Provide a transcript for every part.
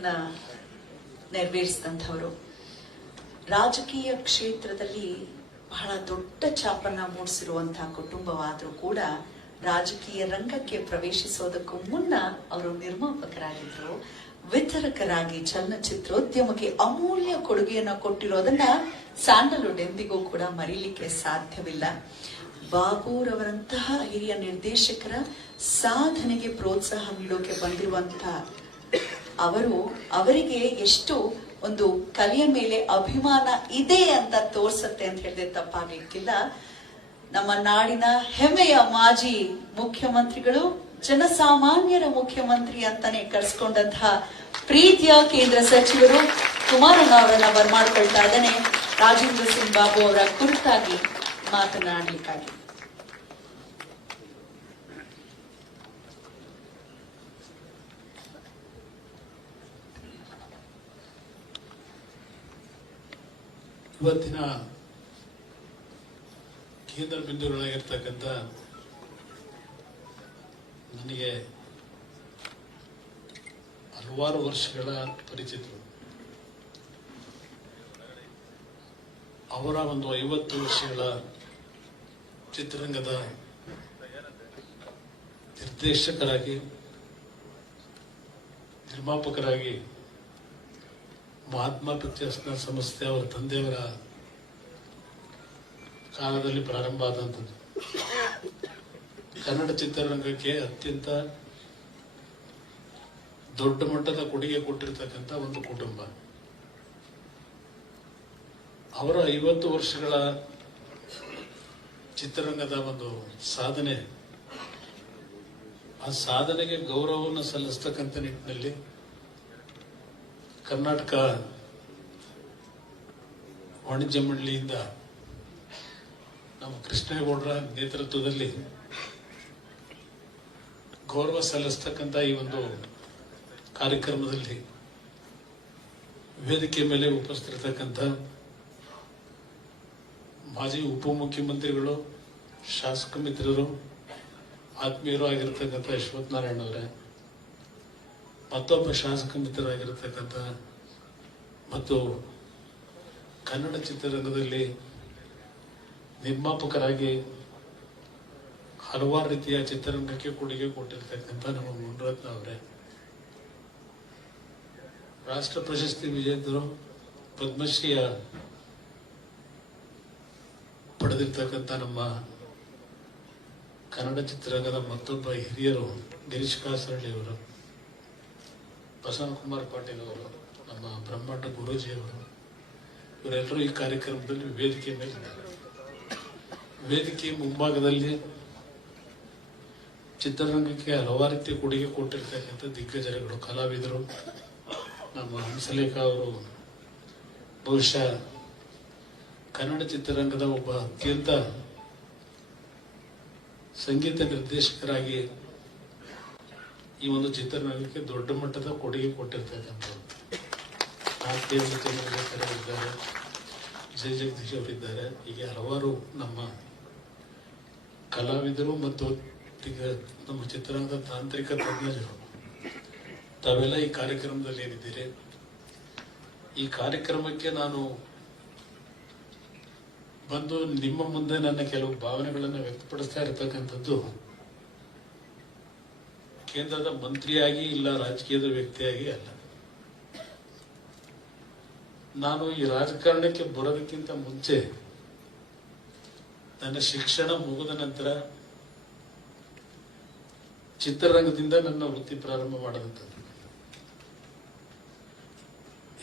ಕನಸುಗಳನ್ನ ನೆರವೇರಿಸಿದಂಥವರು. ರಾಜಕೀಯ ಕ್ಷೇತ್ರದಲ್ಲಿ ಬಹಳ ದೊಡ್ಡ ಛಾಪನ್ನ ಮೂಡಿಸಿರುವಂತಹ ಕುಟುಂಬವಾದರೂ ಕೂಡ ರಾಜಕೀಯ ರಂಗಕ್ಕೆ ಪ್ರವೇಶಿಸೋದಕ್ಕೂ ಮುನ್ನ ಅವರು ನಿರ್ಮಾಪಕರಾಗಿದ್ರು, ವಿತರಕರಾಗಿ ಚಲನಚಿತ್ರೋದ್ಯಮಕ್ಕೆ ಅಮೂಲ್ಯ ಕೊಡುಗೆಯನ್ನು ಕೊಟ್ಟಿರೋದನ್ನ ಸ್ಯಾಂಡಲ್ವುಡ್ ಎಂದಿಗೂ ಕೂಡ ಮರೀಲಿಕ್ಕೆ ಸಾಧ್ಯವಿಲ್ಲ. ಬಾಬುರವರಂತಹ ಹಿರಿಯ ನಿರ್ದೇಶಕರ ಸಾಧನೆಗೆ ಪ್ರೋತ್ಸಾಹ ನೀಡೋಕೆ ಬಂದಿರುವಂತಹ ಅವರಿಗೆ ಎಷ್ಟು ಒಂದು ಕಲೆಯ ಮೇಲೆ ಅಭಿಮಾನ ಇದೆ ಅಂತ ತೋರ್ಸತ್ತೆ ಅಂತ ಹೇಳಿದ್ರೆ ತಪ್ಪಾಗ್ಲಿಕ್ಕಿಲ್ಲ. ನಮ್ಮ ನಾಡಿನ ಹೆಮ್ಮೆಯ ಮಾಜಿ ಮುಖ್ಯಮಂತ್ರಿಗಳು, ಜನಸಾಮಾನ್ಯರ ಮುಖ್ಯಮಂತ್ರಿ ಅಂತಾನೆ ಕರೆಸ್ಕೊಂಡಂತಹ ಪ್ರೀತಿಯ ಕೇಂದ್ರ ಸಚಿವರು ಕುಮಾರಣ್ಣ ಅವರನ್ನ ಬರ್ಮಾಡ್ಕೊಳ್ತಾ ಇದ್ದಾನೆ ರಾಜೇಂದ್ರ ಸಿಂಗ್ ಬಾಬು ಅವರ ಕುರಿತಾಗಿ ಮಾತನಾಡಲಿಕ್ಕಾಗಿ. ಇವತ್ತಿನ ಕೇಂದ್ರ ಬಿಂದುಗಳಾಗಿರ್ತಕ್ಕಂಥ ನನಗೆ ಹಲವಾರು ವರ್ಷಗಳ ಪರಿಚಿತರು. ಅವರ ಒಂದು 50 ವರ್ಷಗಳ ಚಿತ್ರರಂಗದ ನಿರ್ದೇಶಕರಾಗಿ, ನಿರ್ಮಾಪಕರಾಗಿ ಮಹಾತ್ಮ ಪಿಕ್ಚರ್ಸ್ ಸಂಸ್ಥೆ ಅವರ ತಂದೆಯವರ ಕಾಲದಲ್ಲಿ ಪ್ರಾರಂಭ ಆದಂಥದ್ದು. ಕನ್ನಡ ಚಿತ್ರರಂಗಕ್ಕೆ ಅತ್ಯಂತ ದೊಡ್ಡ ಮಟ್ಟದ ಕೊಡುಗೆ ಕೊಟ್ಟಿರ್ತಕ್ಕಂಥ ಒಂದು ಕುಟುಂಬ. ಅವರ 50 ವರ್ಷಗಳ ಚಿತ್ರರಂಗದ ಒಂದು ಸಾಧನೆ, ಆ ಸಾಧನೆಗೆ ಗೌರವವನ್ನು ಸಲ್ಲಿಸ್ತಕ್ಕಂಥ ನಿಟ್ಟಿನಲ್ಲಿ ಕರ್ನಾಟಕ ವಾಣಿಜ್ಯ ಮಂಡಳಿಯಿಂದ ನಮ್ಮ ಕೃಷ್ಣೇಗೌಡರ ನೇತೃತ್ವದಲ್ಲಿ ಗೌರವ ಸಲ್ಲಿಸ್ತಕ್ಕಂಥ ಈ ಒಂದು ಕಾರ್ಯಕ್ರಮದಲ್ಲಿ ವೇದಿಕೆ ಮೇಲೆ ಉಪಸ್ಥಿತರ್ತಕ್ಕಂಥ ಮಾಜಿ ಉಪಮುಖ್ಯಮಂತ್ರಿಗಳು, ಶಾಸಕ ಮಿತ್ರರು, ಆತ್ಮೀಯರು ಆಗಿರತಕ್ಕಂಥ ಯಶವಂತ ನಾರಾಯಣ ಅವರೇ, ಮತ್ತೊಬ್ಬ ಶಾಸಕ ಮಿತ್ರರಾಗಿರತಕ್ಕಂಥ ಮತ್ತು ಕನ್ನಡ ಚಿತ್ರರಂಗದಲ್ಲಿ ನಿರ್ಮಾಪಕರಾಗಿ ಹಲವಾರು ರೀತಿಯ ಚಿತ್ರರಂಗಕ್ಕೆ ಕೊಡುಗೆ ಕೊಟ್ಟಿರ್ತಕ್ಕಂಥ ನಮ್ಮ ಮುನರತ್ನ ಅವರೇ, ರಾಷ್ಟ್ರ ಪ್ರಶಸ್ತಿ ವಿಜೇತರು, ಪದ್ಮಶ್ರೀಯ ಪಡೆದಿರ್ತಕ್ಕಂಥ ನಮ್ಮ ಕನ್ನಡ ಚಿತ್ರರಂಗದ ಮತ್ತೊಬ್ಬ ಹಿರಿಯರು ಗಿರೀಶ್ ಕಾಸರಳ್ಳಿ ಅವರು, ಬಸವಕುಮಾರ್ ಪಾಟೀಲ್ ಅವರು, ನಮ್ಮ ಬ್ರಹ್ಮಾಂಡ ಗುರೂಜಿಯವರು, ಇವರೆಲ್ಲರೂ ಈ ಕಾರ್ಯಕ್ರಮದಲ್ಲಿ ವೇದಿಕೆ ಮೇಲಿದ್ದಾರೆ. ವೇದಿಕೆ ಮುಂಭಾಗದಲ್ಲಿ ಚಿತ್ರರಂಗಕ್ಕೆ ಹಲವಾರು ರೀತಿಯ ಕೊಡುಗೆ ಕೊಟ್ಟಿರ್ತಕ್ಕಂಥ ದಿಗ್ಗಜರುಗಳು, ಕಲಾವಿದರು. ನಮ್ಮ ಹಂಸಲೇಖ ಅವರು ಬಹುಶಃ ಕನ್ನಡ ಚಿತ್ರರಂಗದ ಒಬ್ಬ ಅತ್ಯಂತ ಸಂಗೀತ ನಿರ್ದೇಶಕರಾಗಿ ಈ ಒಂದು ಚಿತ್ರರಂಗಕ್ಕೆ ದೊಡ್ಡ ಮಟ್ಟದ ಕೊಡುಗೆ ಕೊಟ್ಟಿರ್ತಕ್ಕಂಥದ್ದು. ಚಂದ್ರಶೇಖರ್ ಅವರಿದ್ದಾರೆ, ಜಯ ಜಗದೀಶ್ ಅವರಿದ್ದಾರೆ, ಹೀಗೆ ಹಲವಾರು ನಮ್ಮ ಕಲಾವಿದರು ಮತ್ತು ನಮ್ಮ ಚಿತ್ರರಂಗದ ತಾಂತ್ರಿಕ ತಜ್ಞರು ತಾವೆಲ್ಲ ಈ ಕಾರ್ಯಕ್ರಮದಲ್ಲಿ ಏನಿದ್ದೀರಿ. ಈ ಕಾರ್ಯಕ್ರಮಕ್ಕೆ ನಾನು ಬಂದು ನಿಮ್ಮ ಮುಂದೆ ನನ್ನ ಕೆಲವು ಭಾವನೆಗಳನ್ನು ವ್ಯಕ್ತಪಡಿಸ್ತಾ ಇರತಕ್ಕಂಥದ್ದು ಕೇಂದ್ರದ ಮಂತ್ರಿಯಾಗಿ ಇಲ್ಲ ರಾಜಕೀಯದ ವ್ಯಕ್ತಿಯಾಗಿ ಅಲ್ಲ. ನಾನು ಈ ರಾಜಕಾರಣಕ್ಕೆ ಬರೋದಕ್ಕಿಂತ ಮುಂಚೆ ನನ್ನ ಶಿಕ್ಷಣ ಮುಗಿದ ನಂತರ ಚಿತ್ರರಂಗದಿಂದ ನನ್ನ ವೃತ್ತಿ ಪ್ರಾರಂಭ ಮಾಡಿದಂಥದ್ದು.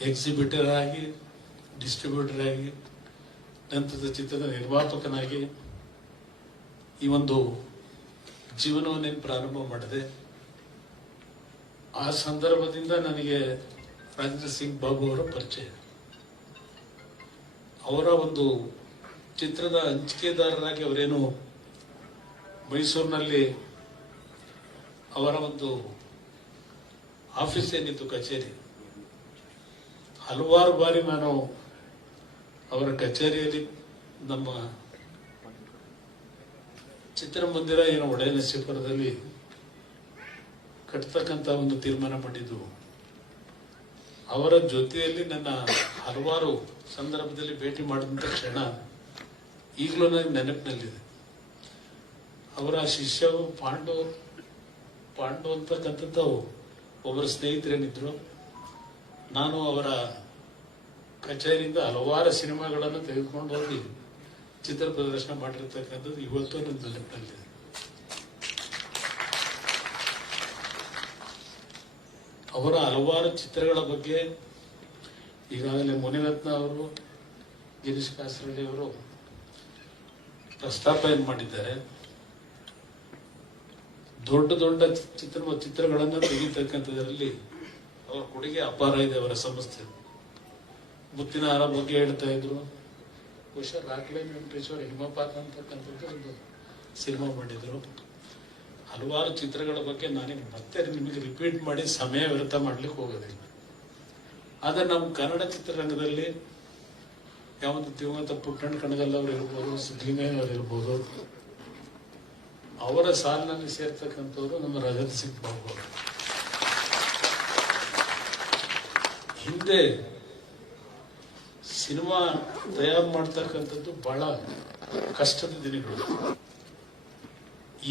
ಎಕ್ಸಿಬಿಟರ್ ಆಗಿ, ಡಿಸ್ಟ್ರಿಬ್ಯೂಟರ್ ಆಗಿ, ನಂತರದ ಚಿತ್ರದ ನಿರ್ಮಾಪಕನಾಗಿ ಈ ಒಂದು ಜೀವನವನ್ನೇನು ಪ್ರಾರಂಭ ಮಾಡಿದೆ. ಆ ಸಂದರ್ಭದಿಂದ ನನಗೆ ರಾಜೇಂದ್ರ ಸಿಂಗ್ ಬಾಬು ಅವರ ಪರಿಚಯ. ಅವರ ಒಂದು ಚಿತ್ರದ ಹಂಚಿಕೆದಾರರಾಗಿ ಅವರೇನು ಮೈಸೂರಿನಲ್ಲಿ ಅವರ ಒಂದು ಆಫೀಸ್ ಏನಿತ್ತು, ಕಚೇರಿ, ಹಲವಾರು ಬಾರಿ ನಾನು ಅವರ ಕಚೇರಿಯಲ್ಲಿ ನಮ್ಮ ಚಿತ್ರಮಂದಿರ ಏನು ಒಡೆಯನರಸೀಪುರದಲ್ಲಿ ಕಟ್ತಕ್ಕಂಥ ಒಂದು ತೀರ್ಮಾನ ಮಾಡಿದ್ದು ಅವರ ಜೊತೆಯಲ್ಲಿ ನನ್ನ ಹಲವಾರು ಸಂದರ್ಭದಲ್ಲಿ ಭೇಟಿ ಮಾಡಿದಂಥ ಕ್ಷಣ ಈಗಲೂ ನನಗೆ ನೆನಪಿನಲ್ಲಿದೆ. ಅವರ ಶಿಷ್ಯ ಪಾಂಡು ಅಂತಕ್ಕಂಥದ್ದು ಒಬ್ಬರು ಸ್ನೇಹಿತರೇನಿದ್ರು. ನಾನು ಅವರ ಕಚೇರಿಯಿಂದ ಹಲವಾರು ಸಿನಿಮಾಗಳನ್ನು ತೆಗೆದುಕೊಂಡು ಹೋಗಿ ಚಿತ್ರ ಪ್ರದರ್ಶನ ಮಾಡಿರ್ತಕ್ಕಂಥದ್ದು ಇವತ್ತು ನನ್ನ ನೆನಪಿನಲ್ಲಿದೆ. ಅವರ ಹಲವಾರು ಚಿತ್ರಗಳ ಬಗ್ಗೆ ಈಗಾಗಲೇ ಮುನಿರತ್ನ ಅವರು, ಗಿರೀಶ್ ಕಾಸರಳ್ಳಿ ಅವರು ಪ್ರಸ್ತಾಪ ಮಾಡಿದ್ದಾರೆ. ದೊಡ್ಡ ದೊಡ್ಡ ಚಿತ್ರಗಳನ್ನು ತೆಗಿತಕ್ಕಂಥದ್ರಲ್ಲಿ ಅವರ ಕೊಡುಗೆ ಅಪಾರ ಇದೆ. ಅವರ ಸಂಸ್ಥೆ ಮುತ್ತಿನ ಹಾರ ಬಗ್ಗೆ ಹೇಳ್ತಾ ಇದ್ರು. ಬಹುಶಃ ರಾಕ್ಲೈ ವೆಂಕಟೇಶ್ವರ ಹಿಮಪಾತ ಅಂತಕ್ಕಂಥದ್ದು ಒಂದು ಸಿನಿಮಾ ಮಾಡಿದ್ರು. ಹಲವಾರು ಚಿತ್ರಗಳ ಬಗ್ಗೆ ನಾನೀಗ ಮತ್ತೆ ನಿಮಗೆ ರಿಪೀಟ್ ಮಾಡಿ ಸಮಯ ವ್ಯರ್ಥ ಮಾಡ್ಲಿಕ್ಕೆ ಹೋಗೋದಿಲ್ಲ. ಆದ್ರೆ ನಮ್ಮ ಕನ್ನಡ ಚಿತ್ರರಂಗದಲ್ಲಿ ಯಾವುದು ದಿವಂಗತ ಪುಟ್ಟಣ್ಣ ಕಣಗಲ್ ಅವರು ಇರ್ಬೋದು, ಸಿದ್ಲಿಂಗಯ್ಯ ಅವರು ಇರ್ಬೋದು, ಅವರ ಸಾಲಿನಲ್ಲಿ ಸೇರ್ತಕ್ಕಂಥವ್ರು ನಮ್ಮ ರಾಜೇಂದ್ರ ಸಿಂಗ್ ಬಾಬು ಅವರು. ಹಿಂದೆ ಸಿನಿಮಾ ತಯಾರು ಮಾಡ್ತಕ್ಕಂಥದ್ದು ಬಹಳ ಕಷ್ಟದ ದಿನಗಳು.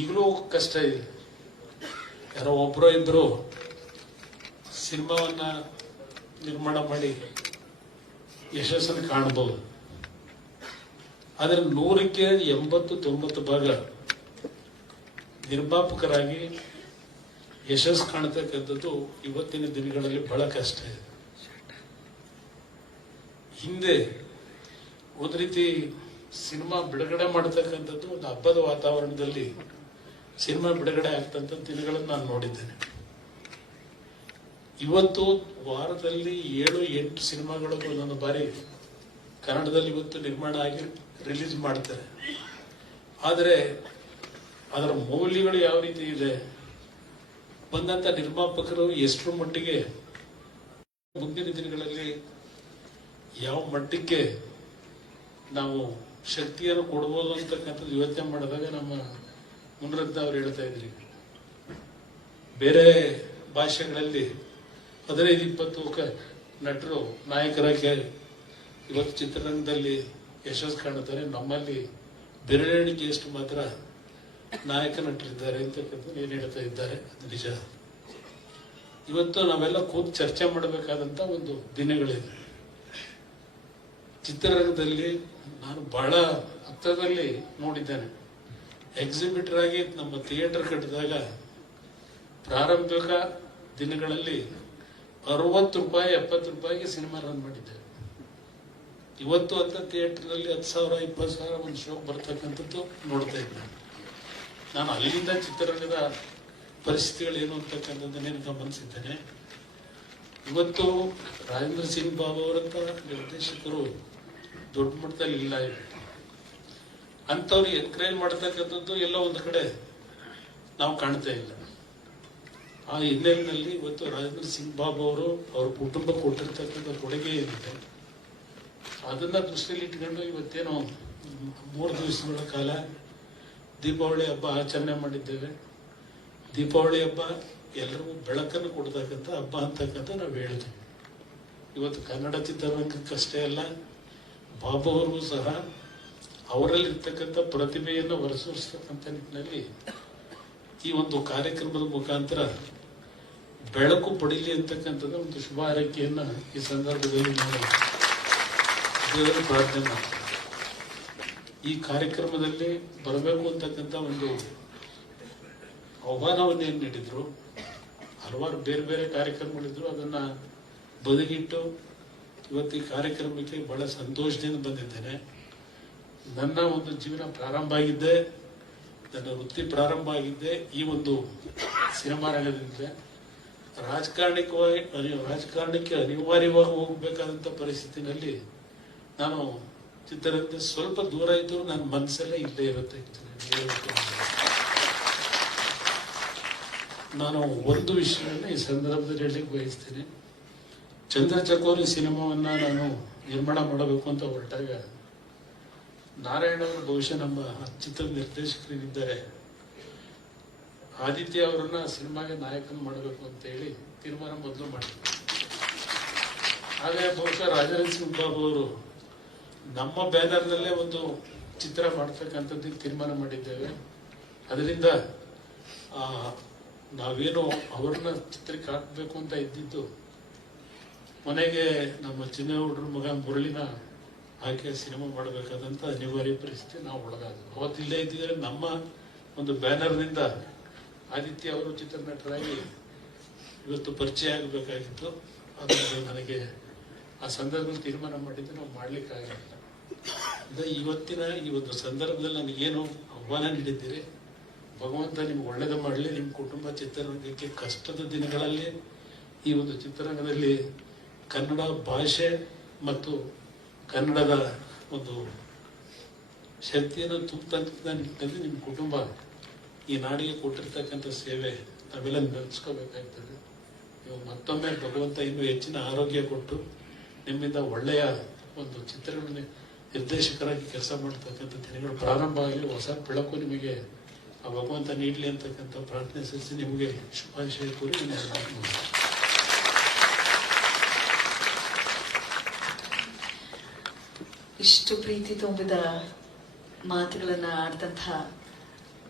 ಈಗಲೂ ಕಷ್ಟ ಇದೆ. ಯಾರೋ ಒಬ್ಬರೋ ಇಬ್ಬರು ಸಿನಿಮಾವನ್ನ ನಿರ್ಮಾಣ ಮಾಡಿ ಯಶಸ್ಸನ್ನು ಕಾಣಬಹುದು. ಆದರೆ 100ಕ್ಕೆ 80-90 ಭಾಗ ನಿರ್ಮಾಪಕರಾಗಿ ಯಶಸ್ಸು ಕಾಣತಕ್ಕಂಥದ್ದು ಇವತ್ತಿನ ದಿನಗಳಲ್ಲಿ ಬಹಳ ಕಷ್ಟ ಇದೆ. ಹಿಂದೆ ಒಂದು ರೀತಿ ಸಿನಿಮಾ ಬಿಡುಗಡೆ ಮಾಡತಕ್ಕಂಥದ್ದು ಒಂದು ಹಬ್ಬದ ವಾತಾವರಣದಲ್ಲಿ ಸಿನಿಮಾ ಬಿಡುಗಡೆ ಆಗ್ತಂತ ದಿನಗಳನ್ನು ನಾನು ನೋಡಿದ್ದೇನೆ. ಇವತ್ತು ವಾರದಲ್ಲಿ 7-8 ಸಿನಿಮಾಗಳು ಒಂದೊಂದು ಬಾರಿ ಕನ್ನಡದಲ್ಲಿ ಇವತ್ತು ನಿರ್ಮಾಣ ಆಗಿ ರಿಲೀಸ್ ಮಾಡ್ತಾರೆ. ಆದರೆ ಅದರ ಮೌಲ್ಯಗಳು ಯಾವ ರೀತಿ ಇದೆ, ಬಂದಂತ ನಿರ್ಮಾಪಕರು ಎಷ್ಟರ ಮಟ್ಟಿಗೆ ಮುಂದಿನ ದಿನಗಳಲ್ಲಿ ಯಾವ ಮಟ್ಟಕ್ಕೆ ನಾವು ಶಕ್ತಿಯನ್ನು ಕೊಡ್ಬೋದು ಅಂತಕ್ಕಂಥದ್ದು ಯೋಚನೆ ಮಾಡಿದಾಗ ನಮ್ಮ ಮುನಿರತ್ನ ಅವರು ಹೇಳ್ತಾ ಇದ್ರಿ, ಬೇರೆ ಭಾಷೆಗಳಲ್ಲಿ 15-20 ನಟರು ನಾಯಕರಾಗಿ ಇವತ್ತು ಚಿತ್ರರಂಗದಲ್ಲಿ ಯಶಸ್ಸು ಕಾಣುತ್ತಾರೆ. ನಮ್ಮಲ್ಲಿ ಬೆರಳೆಣಿಕೆಯಷ್ಟು ಮಾತ್ರ ನಾಯಕ ನಟರಿದ್ದಾರೆ ಅಂತಕ್ಕಂಥದ್ದು ಏನು ಹೇಳ್ತಾ ಇದ್ದಾರೆ. ಅದು ನಿಜ. ಇವತ್ತು ನಾವೆಲ್ಲ ಕೂತು ಚರ್ಚೆ ಮಾಡಬೇಕಾದಂತ ಒಂದು ದಿನಗಳಿದೆ. ಚಿತ್ರರಂಗದಲ್ಲಿ ನಾನು ಬಹಳ ಹತ್ತದಲ್ಲಿ ನೋಡಿದ್ದೇನೆ. ಎಕ್ಸಿಬಿಟರ್ ಆಗಿ ನಮ್ಮ ಥಿಯೇಟರ್ ಕಟ್ಟಿದಾಗ ಪ್ರಾರಂಭಿಕ ದಿನಗಳಲ್ಲಿ 60 ರೂಪಾಯಿ 70 ರೂಪಾಯಿಗೆ ಸಿನಿಮಾ ರನ್ ಮಾಡಿದ್ದೇವೆ. ಇವತ್ತು ಅಂತ ಥಿಯೇಟರ್ನಲ್ಲಿ 10,000 20,000 ಒಂದು ಶೋ ಬರ್ತಕ್ಕಂಥದ್ದು ನೋಡ್ತಾ ಇದ್ದೇನೆ. ನಾನು ಅಲ್ಲಿಂದ ಚಿತ್ರರಂಗದ ಪರಿಸ್ಥಿತಿಗಳೇನು ಅಂತಕ್ಕಂಥದ್ದನ್ನೇನು ಗಮನಿಸಿದ್ದೇನೆ. ಇವತ್ತು ರಾಜೇಂದ್ರ ಸಿಂಗ್ ಬಾಬು ಅವರಂತ ನಿರ್ದೇಶಕರು ದೊಡ್ಡ ಮಟ್ಟದಲ್ಲಿ ಇಲ್ಲ. ಅಂತವ್ರು ಎನ್ಕರೇಜ್ ಮಾಡತಕ್ಕಂಥದ್ದು ಎಲ್ಲ ಒಂದು ಕಡೆ ನಾವು ಕಾಣ್ತಾ ಇಲ್ಲ. ಆ ಹಿನ್ನೆಲೆಯಲ್ಲಿ ಇವತ್ತು ರಾಜೇಂದ್ರ ಸಿಂಗ್ ಬಾಬು ಅವರು ಅವ್ರ ಕುಟುಂಬ ಕೊಟ್ಟಿರ್ತಕ್ಕಂಥ ಕೊಡುಗೆ ಏನಿದೆ ಅದನ್ನ ದೃಷ್ಟಿಯಲ್ಲಿ ಇಟ್ಕೊಂಡು ಇವತ್ತೇನೋ 3 ದಿವಸಗಳ ಕಾಲ ದೀಪಾವಳಿ ಹಬ್ಬ ಆಚರಣೆ ಮಾಡಿದ್ದೇವೆ. ದೀಪಾವಳಿ ಹಬ್ಬ ಎಲ್ಲರಿಗೂ ಬೆಳಕನ್ನು ಕೊಡ್ತಕ್ಕಂಥ ಹಬ್ಬ ಅಂತಕ್ಕಂಥ ನಾವು ಹೇಳಿದ್ವಿ. ಇವತ್ತು ಕನ್ನಡ ಚಿತ್ರರಂಗಕ್ಕಷ್ಟೇ ಅಲ್ಲ, ಬಾಬು ಅವ್ರಿಗೂ ಸಹ ಅವರಲ್ಲಿ ಇರ್ತಕ್ಕಂಥ ಪ್ರತಿಭೆಯನ್ನು ಹೊರಸೂರಿಸ್ತಕ್ಕಂಥ ನಿಟ್ಟಿನಲ್ಲಿ ಈ ಒಂದು ಕಾರ್ಯಕ್ರಮದ ಮುಖಾಂತರ ಬೆಳಕು ಪಡೀಲಿ ಅಂತಕ್ಕಂಥದ್ದು ಒಂದು ಶುಭ ಹಾರೈಕೆಯನ್ನ ಈ ಸಂದರ್ಭದಲ್ಲಿ ನಾವು ದೇವರ ಪ್ರಾರ್ಥನೆ ಮಾಡ್ತೀವಿ. ಈ ಕಾರ್ಯಕ್ರಮದಲ್ಲಿ ಬರಬೇಕು ಅಂತಕ್ಕಂಥ ಒಂದು ಆಹ್ವಾನವನ್ನೇನು ನೀಡಿದ್ರು, ಹಲವಾರು ಬೇರೆ ಬೇರೆ ಕಾರ್ಯಕ್ರಮಗಳಿದ್ರು, ಅದನ್ನ ಬದಿಗಿಟ್ಟು ಇವತ್ತು ಈ ಕಾರ್ಯಕ್ರಮಕ್ಕೆ ಬಹಳ ಸಂತೋಷದಿಂದ ಬಂದಿದ್ದೇನೆ. ನನ್ನ ಒಂದು ಜೀವನ ಪ್ರಾರಂಭ ಆಗಿದ್ದೆ, ನನ್ನ ವೃತ್ತಿ ಪ್ರಾರಂಭ ಆಗಿದ್ದೆ ಈ ಒಂದು ಸಿನಿಮಾ ರಂಗದಿಂದ. ರಾಜಕಾರಣಕ್ಕೆ ಅನಿವಾರ್ಯವಾಗಿ ಹೋಗಬೇಕಾದಂತ ಪರಿಸ್ಥಿತಿನಲ್ಲಿ ನಾನು ಚಿತ್ರರಂಗದ ಸ್ವಲ್ಪ ದೂರ ಇದ್ದರೂ ನನ್ನ ಮನಸ್ಸಲ್ಲೇ ಇಲ್ಲೇ ಇರುತ್ತೆ. ನಾನು ಒಂದು ವಿಷಯವನ್ನು ಈ ಸಂದರ್ಭದಲ್ಲಿ ಹೇಳಲಿಕ್ಕೆ ಬಯಸ್ತೇನೆ. ಚಂದ್ರಚಕೋರಿ ಸಿನಿಮಾವನ್ನ ನಾನು ನಿರ್ಮಾಣ ಮಾಡಬೇಕು ಅಂತ ಹೊರಟಾಗ ನಾರಾಯಣ ಅವರು ಬಹುಶಃ ನಮ್ಮ ಚಿತ್ರ ನಿರ್ದೇಶಕರಿದ್ದಾರೆ, ಆದಿತ್ಯ ಅವರನ್ನ ಸಿನಿಮಾಗೆ ನಾಯಕನ ಮಾಡಬೇಕು ಅಂತ ಹೇಳಿ ತೀರ್ಮಾನ ಮೊದಲು ಮಾಡಿದ್ರು. ಹಾಗೆ ಬಹುಶಃ ರಾಜೇಂದ್ರ ಸಿಂಗ್ ಬಾಬು ಅವರು ನಮ್ಮ ಬ್ಯಾನರ್ನಲ್ಲೇ ಒಂದು ಚಿತ್ರ ಮಾಡ್ತಕ್ಕಂಥದ್ದಕ್ಕೆ ತೀರ್ಮಾನ ಮಾಡಿದ್ದೇವೆ. ಅದರಿಂದ ನಾವೇನು ಅವ್ರನ್ನ ಚಿತ್ರಕ್ಕೆ ಹಾಕಬೇಕು ಅಂತ ಇದ್ದಿದ್ದು, ಮನೆಗೆ ನಮ್ಮ ಚಿನ್ನೇಗೌಡರ ಮಗ ಮುರಳಿನ ಆಕೆ ಸಿನಿಮಾ ಮಾಡಬೇಕಾದಂತ ಅನಿವಾರ್ಯ ಪರಿಸ್ಥಿತಿ ನಾವು ಒಳಗಾದ್ವಿ. ಅವತ್ತಿಲ್ಲೇ ಇದ್ದಿದ್ರೆ ನಮ್ಮ ಒಂದು ಬ್ಯಾನರ್ನಿಂದ ಆದಿತ್ಯ ಅವರು ಚಿತ್ರನಟರಾಗಿ ಇವತ್ತು ಪರಿಚಯ ಆಗಬೇಕಾಗಿತ್ತು. ಅದನ್ನು ನನಗೆ ಆ ಸಂದರ್ಭದಲ್ಲಿ ತೀರ್ಮಾನ ಮಾಡಿದ್ದು ನಾವು ಮಾಡ್ಲಿಕ್ಕಾಗಿಲ್ಲ. ಇವತ್ತಿನ ಈ ಒಂದು ಸಂದರ್ಭದಲ್ಲಿ ನನಗೇನು ಆಹ್ವಾನ ನೀಡಿದ್ದೀರಿ, ಭಗವಂತ ನಿಮ್ಗೆ ಒಳ್ಳೇದು ಮಾಡಲಿ. ನಿಮ್ಮ ಕುಟುಂಬ ಚಿತ್ರರಂಗಕ್ಕೆ ಕಷ್ಟದ ದಿನಗಳಲ್ಲಿ ಈ ಒಂದು ಚಿತ್ರರಂಗದಲ್ಲಿ ಕನ್ನಡ ಭಾಷೆ ಮತ್ತು ಕನ್ನಡದ ಒಂದು ಶಕ್ತಿಯನ್ನು ತುಂಬತಕ್ಕಂಥ ನಿಟ್ಟಿನಲ್ಲಿ ನಿಮ್ಮ ಕುಟುಂಬ ಈ ನಾಡಿಗೆ ಕೊಟ್ಟಿರ್ತಕ್ಕಂಥ ಸೇವೆ ನಾವೆಲ್ಲ ನೆನೆಸ್ಕೋಬೇಕಾಗ್ತದೆ. ನೀವು ಮತ್ತೊಮ್ಮೆ ಭಗವಂತ ಇನ್ನೂ ಹೆಚ್ಚಿನ ಆರೋಗ್ಯ ಕೊಟ್ಟು ನಿಮ್ಮಿಂದ ಒಳ್ಳೆಯ ಒಂದು ಚಿತ್ರಗಳ ನಿರ್ದೇಶಕರಾಗಿ ಕೆಲಸ ಮಾಡ್ತಕ್ಕಂಥ ದಿನಗಳು ಪ್ರಾರಂಭ ಆಗಲಿ, ಹೊಸ ಬೆಳಕು ನಿಮಗೆ ಆ ಭಗವಂತ ನೀಡಲಿ ಅಂತಕ್ಕಂಥ ಪ್ರಾರ್ಥನೆ ಸಲ್ಲಿಸಿ ನಿಮಗೆ ಶುಭಾಶಯ ಕೋರಿ ಇಷ್ಟು ಪ್ರೀತಿ ತುಂಬಿದ ಮಾತುಗಳನ್ನ ಆಡಿದಂತಹ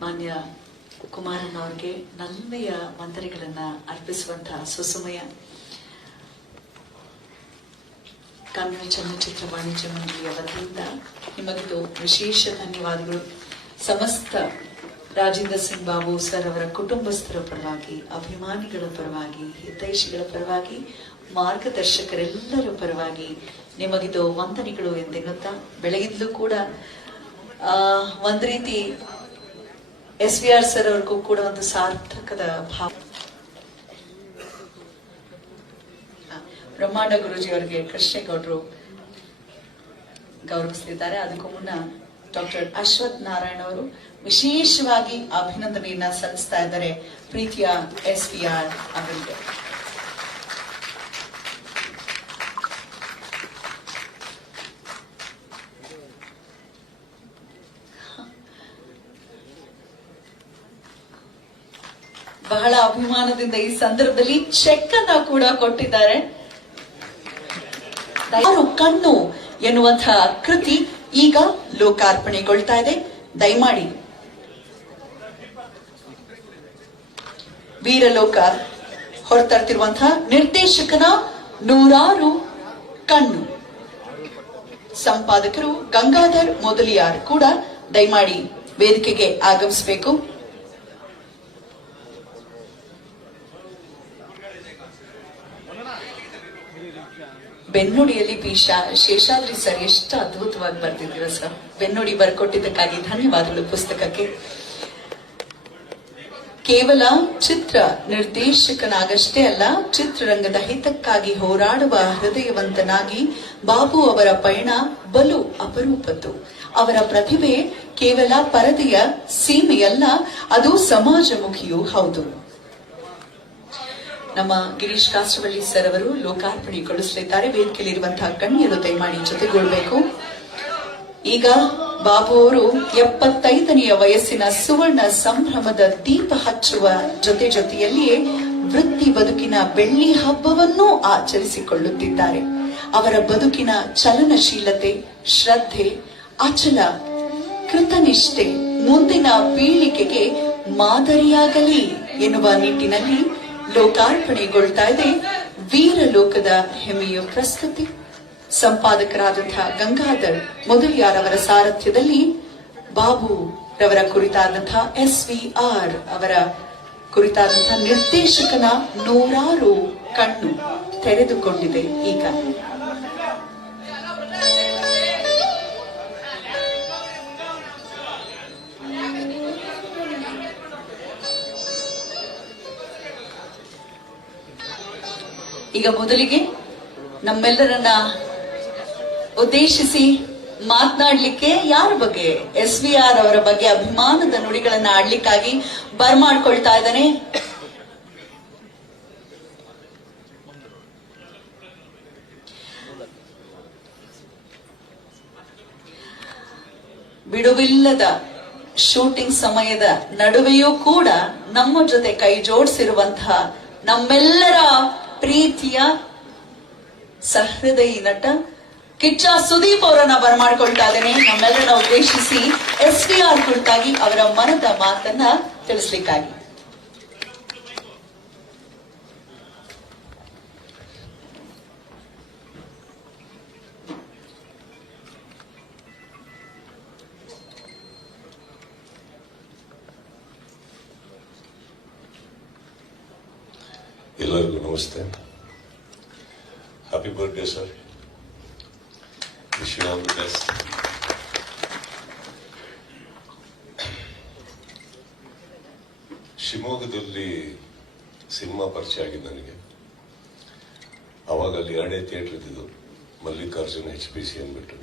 ಮಾನ್ಯ ಕುಮಾರಣ್ಣ ಅವರಿಗೆ ನಲ್ಮೆಯ ವಂದನೆಗಳನ್ನ ಅರ್ಪಿಸುವಂತಹ ಸುಸಮಯ. ಕನ್ನಡ ಚಲನಚಿತ್ರ ವಾಣಿಜ್ಯ ಮಂಡಳಿಯ ವತಿಯಿಂದ ನಿಮಗಿದು ವಿಶೇಷ ಧನ್ಯವಾದಗಳು. ಸಮಸ್ತ ರಾಜೇಂದ್ರ ಸಿಂಗ್ ಬಾಬು ಸರ್ ಅವರ ಕುಟುಂಬಸ್ಥರ ಪರವಾಗಿ, ಅಭಿಮಾನಿಗಳ ಪರವಾಗಿ, ಹಿತೈಷಿಗಳ ಪರವಾಗಿ, ಮಾರ್ಗದರ್ಶಕರೆಲ್ಲರ ಪರವಾಗಿ ನಿಮಗಿದು ವಂದನೆಗಳು ಎಂದೆನ್ನುತ್ತಾ, ಬೆಳಗಿಂದಲೂ ಕೂಡ ಒಂದ್ ರೀತಿ SVR ಸರ್ ಅವ್ರಿಗೂ ಕೂಡ ಒಂದು ಸಾರ್ಥಕದ ಭಾವ. ಬ್ರಹ್ಮಾಂಡ ಗುರೂಜಿ ಅವರಿಗೆ ಕೃಷ್ಣೇಗೌಡರು ಗೌರವಿಸಲಿದ್ದಾರೆ. ಅದಕ್ಕೂ ಮುನ್ನ ಡಾಕ್ಟರ್ ಅಶ್ವಥ್ ನಾರಾಯಣ ಅವರು ವಿಶೇಷವಾಗಿ ಅಭಿನಂದನೆಯನ್ನ ಸಲ್ಲಿಸ್ತಾ ಇದ್ದಾರೆ ಪ್ರೀತಿಯ SVR ಅವರಿಗೆ. ಬಹಳ ಅಭಿಮಾನದಿಂದ ಈ ಸಂದರ್ಭದಲ್ಲಿ ಚೆಕ್ ಅನ್ನ ಕೂಡ ಕೊಟ್ಟಿದ್ದಾರೆ. ಕಣ್ಣು ಎನ್ನುವಂತಹ ಕೃತಿ ಈಗ ಲೋಕಾರ್ಪಣೆಗೊಳ್ತಾ ಇದೆ. ದಯಮಾಡಿ ವೀರಲೋಕ ಹೊರತರ್ತಿರುವಂತಹ ನಿರ್ದೇಶಕನ 100 ಕಣ್ಣು, ಸಂಪಾದಕರು ಗಂಗಾಧರ್ ಮೊದಲಿಯಾರ್ ಕೂಡ ದಯಮಾಡಿ ವೇದಿಕೆಗೆ ಆಗಮಿಸಬೇಕು. ಬೆನ್ನುಡಿಯಲ್ಲಿ ಶೇಷಾದ್ರಿ ಸರ್ ಎಷ್ಟು ಅದ್ಭುತವಾಗಿ ಬರ್ತಿದ್ದೀರ ಸರ್. ಬೆನ್ನುಡಿ ಬರ್ಕೊಟ್ಟಿದ್ದಕ್ಕಾಗಿ ಧನ್ಯವಾದಗಳು. ಪುಸ್ತಕಕ್ಕೆ ಕೇವಲ ಚಿತ್ರ ನಿರ್ದೇಶಕನಾಗಷ್ಟೇ ಅಲ್ಲ, ಚಿತ್ರರಂಗದ ಹಿತಕ್ಕಾಗಿ ಹೋರಾಡುವ ಹೃದಯವಂತನಾಗಿ ಬಾಬು ಅವರ ಪಯಣ ಬಲು ಅಪರೂಪದ್ದು. ಅವರ ಪ್ರತಿಭೆ ಕೇವಲ ಪರದೆಯ ಸೀಮೆಯಲ್ಲ, ಅದು ಸಮಾಜಮುಖಿಯೂ ಹೌದು. ನಮ್ಮ ಗಿರೀಶ್ ಕಾಸರವಳ್ಳಿ ಸರ್ ಅವರು ಲೋಕಾರ್ಪಣೆಗೊಳಿಸಲಿದ್ದಾರೆ. ವೇದಿಕೆಯಲ್ಲಿರುವಂತಹ ಗಣ್ಯರು ದಯಮಾಡಿ ಜೊತೆಗೂಡಬೇಕು. ಈಗ ಬಾಬು ಅವರು 75ನೆಯ ವಯಸ್ಸಿನ ಸುವರ್ಣ ಸಂಭ್ರಮದ ದೀಪ ಹಚ್ಚುವ ಜೊತೆಯಲ್ಲಿಯೇ ವೃತ್ತಿ ಬದುಕಿನ ಬೆಳ್ಳಿ ಹಬ್ಬವನ್ನೂ ಆಚರಿಸಿಕೊಳ್ಳುತ್ತಿದ್ದಾರೆ. ಅವರ ಬದುಕಿನ ಚಲನಶೀಲತೆ, ಶ್ರದ್ಧೆ, ಅಚಲ ಕೃತನಿಷ್ಠೆ ಮುಂದಿನ ಪೀಳಿಗೆಗೆ ಮಾದರಿಯಾಗಲಿ ಎನ್ನುವ ನಿಟ್ಟಿನಲ್ಲಿ ಲೋಕಾರ್ಪಣೆಗೊಳ್ತಾ ಇದೆ ವೀರಲೋಕದ ಹೆಮ್ಮೆಯ ಪ್ರಸ್ತುತಿ. ಸಂಪಾದಕರಾದಂತಹ ಗಂಗಾಧರ್ ಮೊದಲಿಯಾರ್ ಅವರ ಸಾರಥ್ಯದಲ್ಲಿ ಬಾಬು ರವರ ಕುರಿತಾದಂತಹ SVR ಅವರ ಕುರಿತಾದಂತಹ ನಿರ್ದೇಶಕನ 100 ಕಣ್ಣು ತೆರೆದುಕೊಂಡಿದೆ. ಈಗ ಮೊದಲಿಗೆ ನಮ್ಮೆಲ್ಲರನ್ನ ಉದ್ದೇಶಿಸಿ ಮಾತನಾಡ್ಲಿಕ್ಕೆ ಯಾರ ಬಗ್ಗೆ, SVR ಅವರ ಬಗ್ಗೆ ಅಭಿಮಾನದ ನುಡಿಗಳನ್ನ ಆಡ್ಲಿಕ್ಕಾಗಿ ಬರ್ಮಾಡ್ಕೊಳ್ತಾ ಇದ್ದಾನೆ ಬಿಡುವಿಲ್ಲದ ಶೂಟಿಂಗ್ ಸಮಯದ ನಡುವೆಯೂ ಕೂಡ ನಮ್ಮ ಜೊತೆ ಕೈ ಜೋಡಿಸಿರುವಂತಹ ನಮ್ಮೆಲ್ಲರ ಪ್ರೀತಿಯ ಸಹೃದಯಿ ನಟ ಕಿಚ್ಚ ಸುದೀಪ್ ಅವರನ್ನ ಬರಮಾಡ್ಕೊಳ್ತಾ ಇದ್ದೇನೆ ನಮ್ಮೆಲ್ಲರನ್ನ ಉದ್ದೇಶಿಸಿ SVR ಕುರಿತಾಗಿ ಅವರ ಮನದ ಮಾತನ್ನ ತಿಳಿಸ್ಲಿಕ್ಕಾಗಿ. ಎಲ್ಲರಿಗೂ ನಮಸ್ತೆ. Happy birthday sir. Wish you all the best. ಶಿವಮೊಗ್ಗದಲ್ಲಿ ಸಿನಿಮಾ ಪರಿಚಯ ಆಗಿದ್ದು ನನಗೆ. ಅವಾಗ ಅಲ್ಲಿ ಎರಡೇ ಥಿಯೇಟರ್ ಇದ್ದಿದ್ದು, ಮಲ್ಲಿಕಾರ್ಜುನ HPC ಅಂದ್ಬಿಟ್ಟು.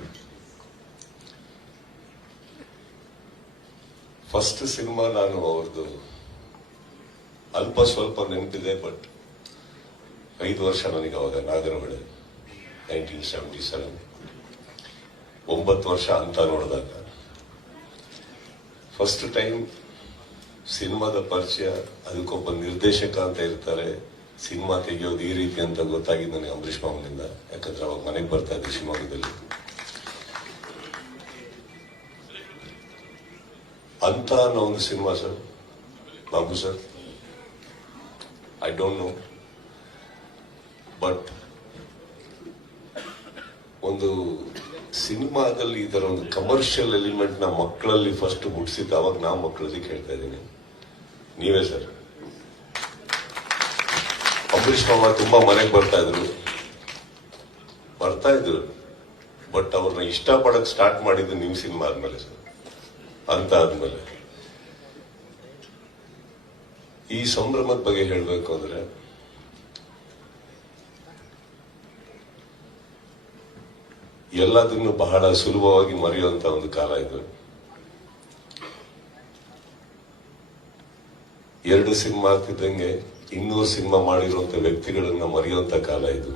ಫಸ್ಟ್ ಸಿನಿಮಾ ನಾನು ಅವ್ರದ್ದು ಅಲ್ಪ ಸ್ವಲ್ಪ ನೆನಪಿದೆ, ಬಟ್ 5 ವರ್ಷ ನನಗೆ ಅವಾಗ ನಾಗರಹೊಳೆ 1977, 9 ವರ್ಷ ಅಂತ ನೋಡಿದಾಗ ಫಸ್ಟ್ ಟೈಮ್ ಸಿನಿಮಾದ ಪರಿಚಯ. ಅದಕ್ಕೊಬ್ಬ ನಿರ್ದೇಶಕ ಅಂತ ಇರ್ತಾರೆ, ಸಿನಿಮಾ ತೆಗೆಯೋದು ಈ ರೀತಿ ಅಂತ ಗೊತ್ತಾಗಿದ್ದು ನನಗೆ ಅಂಬರೀಷ್ ಮಾವನಿಂದ. ಯಾಕಂದ್ರೆ ಅವಾಗ ಮನೆಗೆ ಬರ್ತಾ ಇದ್ದೆ ಶಿವಮೊಗ್ಗದಲ್ಲಿ. ಅಂತ ಅನ್ನೋ ಒಂದು cinema sir. Babu sir, I don't know, but ಒಂದು ಸಿನಿಮಾದಲ್ಲಿ ಈ ತರ ಒಂದು ಕಮರ್ಷಿಯಲ್ ಎಲಿಮೆಂಟ್ ನ ಮಕ್ಕಳಲ್ಲಿ ಫಸ್ಟ್ ಮುಟ್ಸಿದ್ದು ಅವಾಗ ನಾವು ಮಕ್ಕಳಲ್ಲಿ ಕೇಳ್ತಾ ಇದ್ದೀನಿ. ನೀವೇ ಸರ್. ಅಂಬರೀಷ್ ಮಾವ ತುಂಬಾ ಮನೆಗೆ ಬರ್ತಾ ಇದ್ರು, ಬಟ್ ಅವ್ರನ್ನ ಇಷ್ಟಪಡಕ್ ಸ್ಟಾರ್ಟ್ ಮಾಡಿದ್ದು ನಿಮ್ ಸಿನಿಮಾ ಆದ್ಮೇಲೆ ಸರ್. ಅಂತ ಆದ್ಮೇಲೆ ಈ ಸಂಭ್ರಮದ ಬಗ್ಗೆ ಹೇಳಬೇಕು ಅಂದ್ರೆ, ಎಲ್ಲದನ್ನು ಬಹಳ ಸುಲಭವಾಗಿ ಮರೆಯುವಂತ ಒಂದು ಕಾಲ ಇದು. 2 ಸಿನಿಮಾ ಆಗ್ತಿದ್ದಂಗೆ 200 ಸಿನಿಮಾ ಮಾಡಿರುವಂತ ವ್ಯಕ್ತಿಗಳನ್ನ ಮರೆಯುವಂತ ಕಾಲ ಇದು.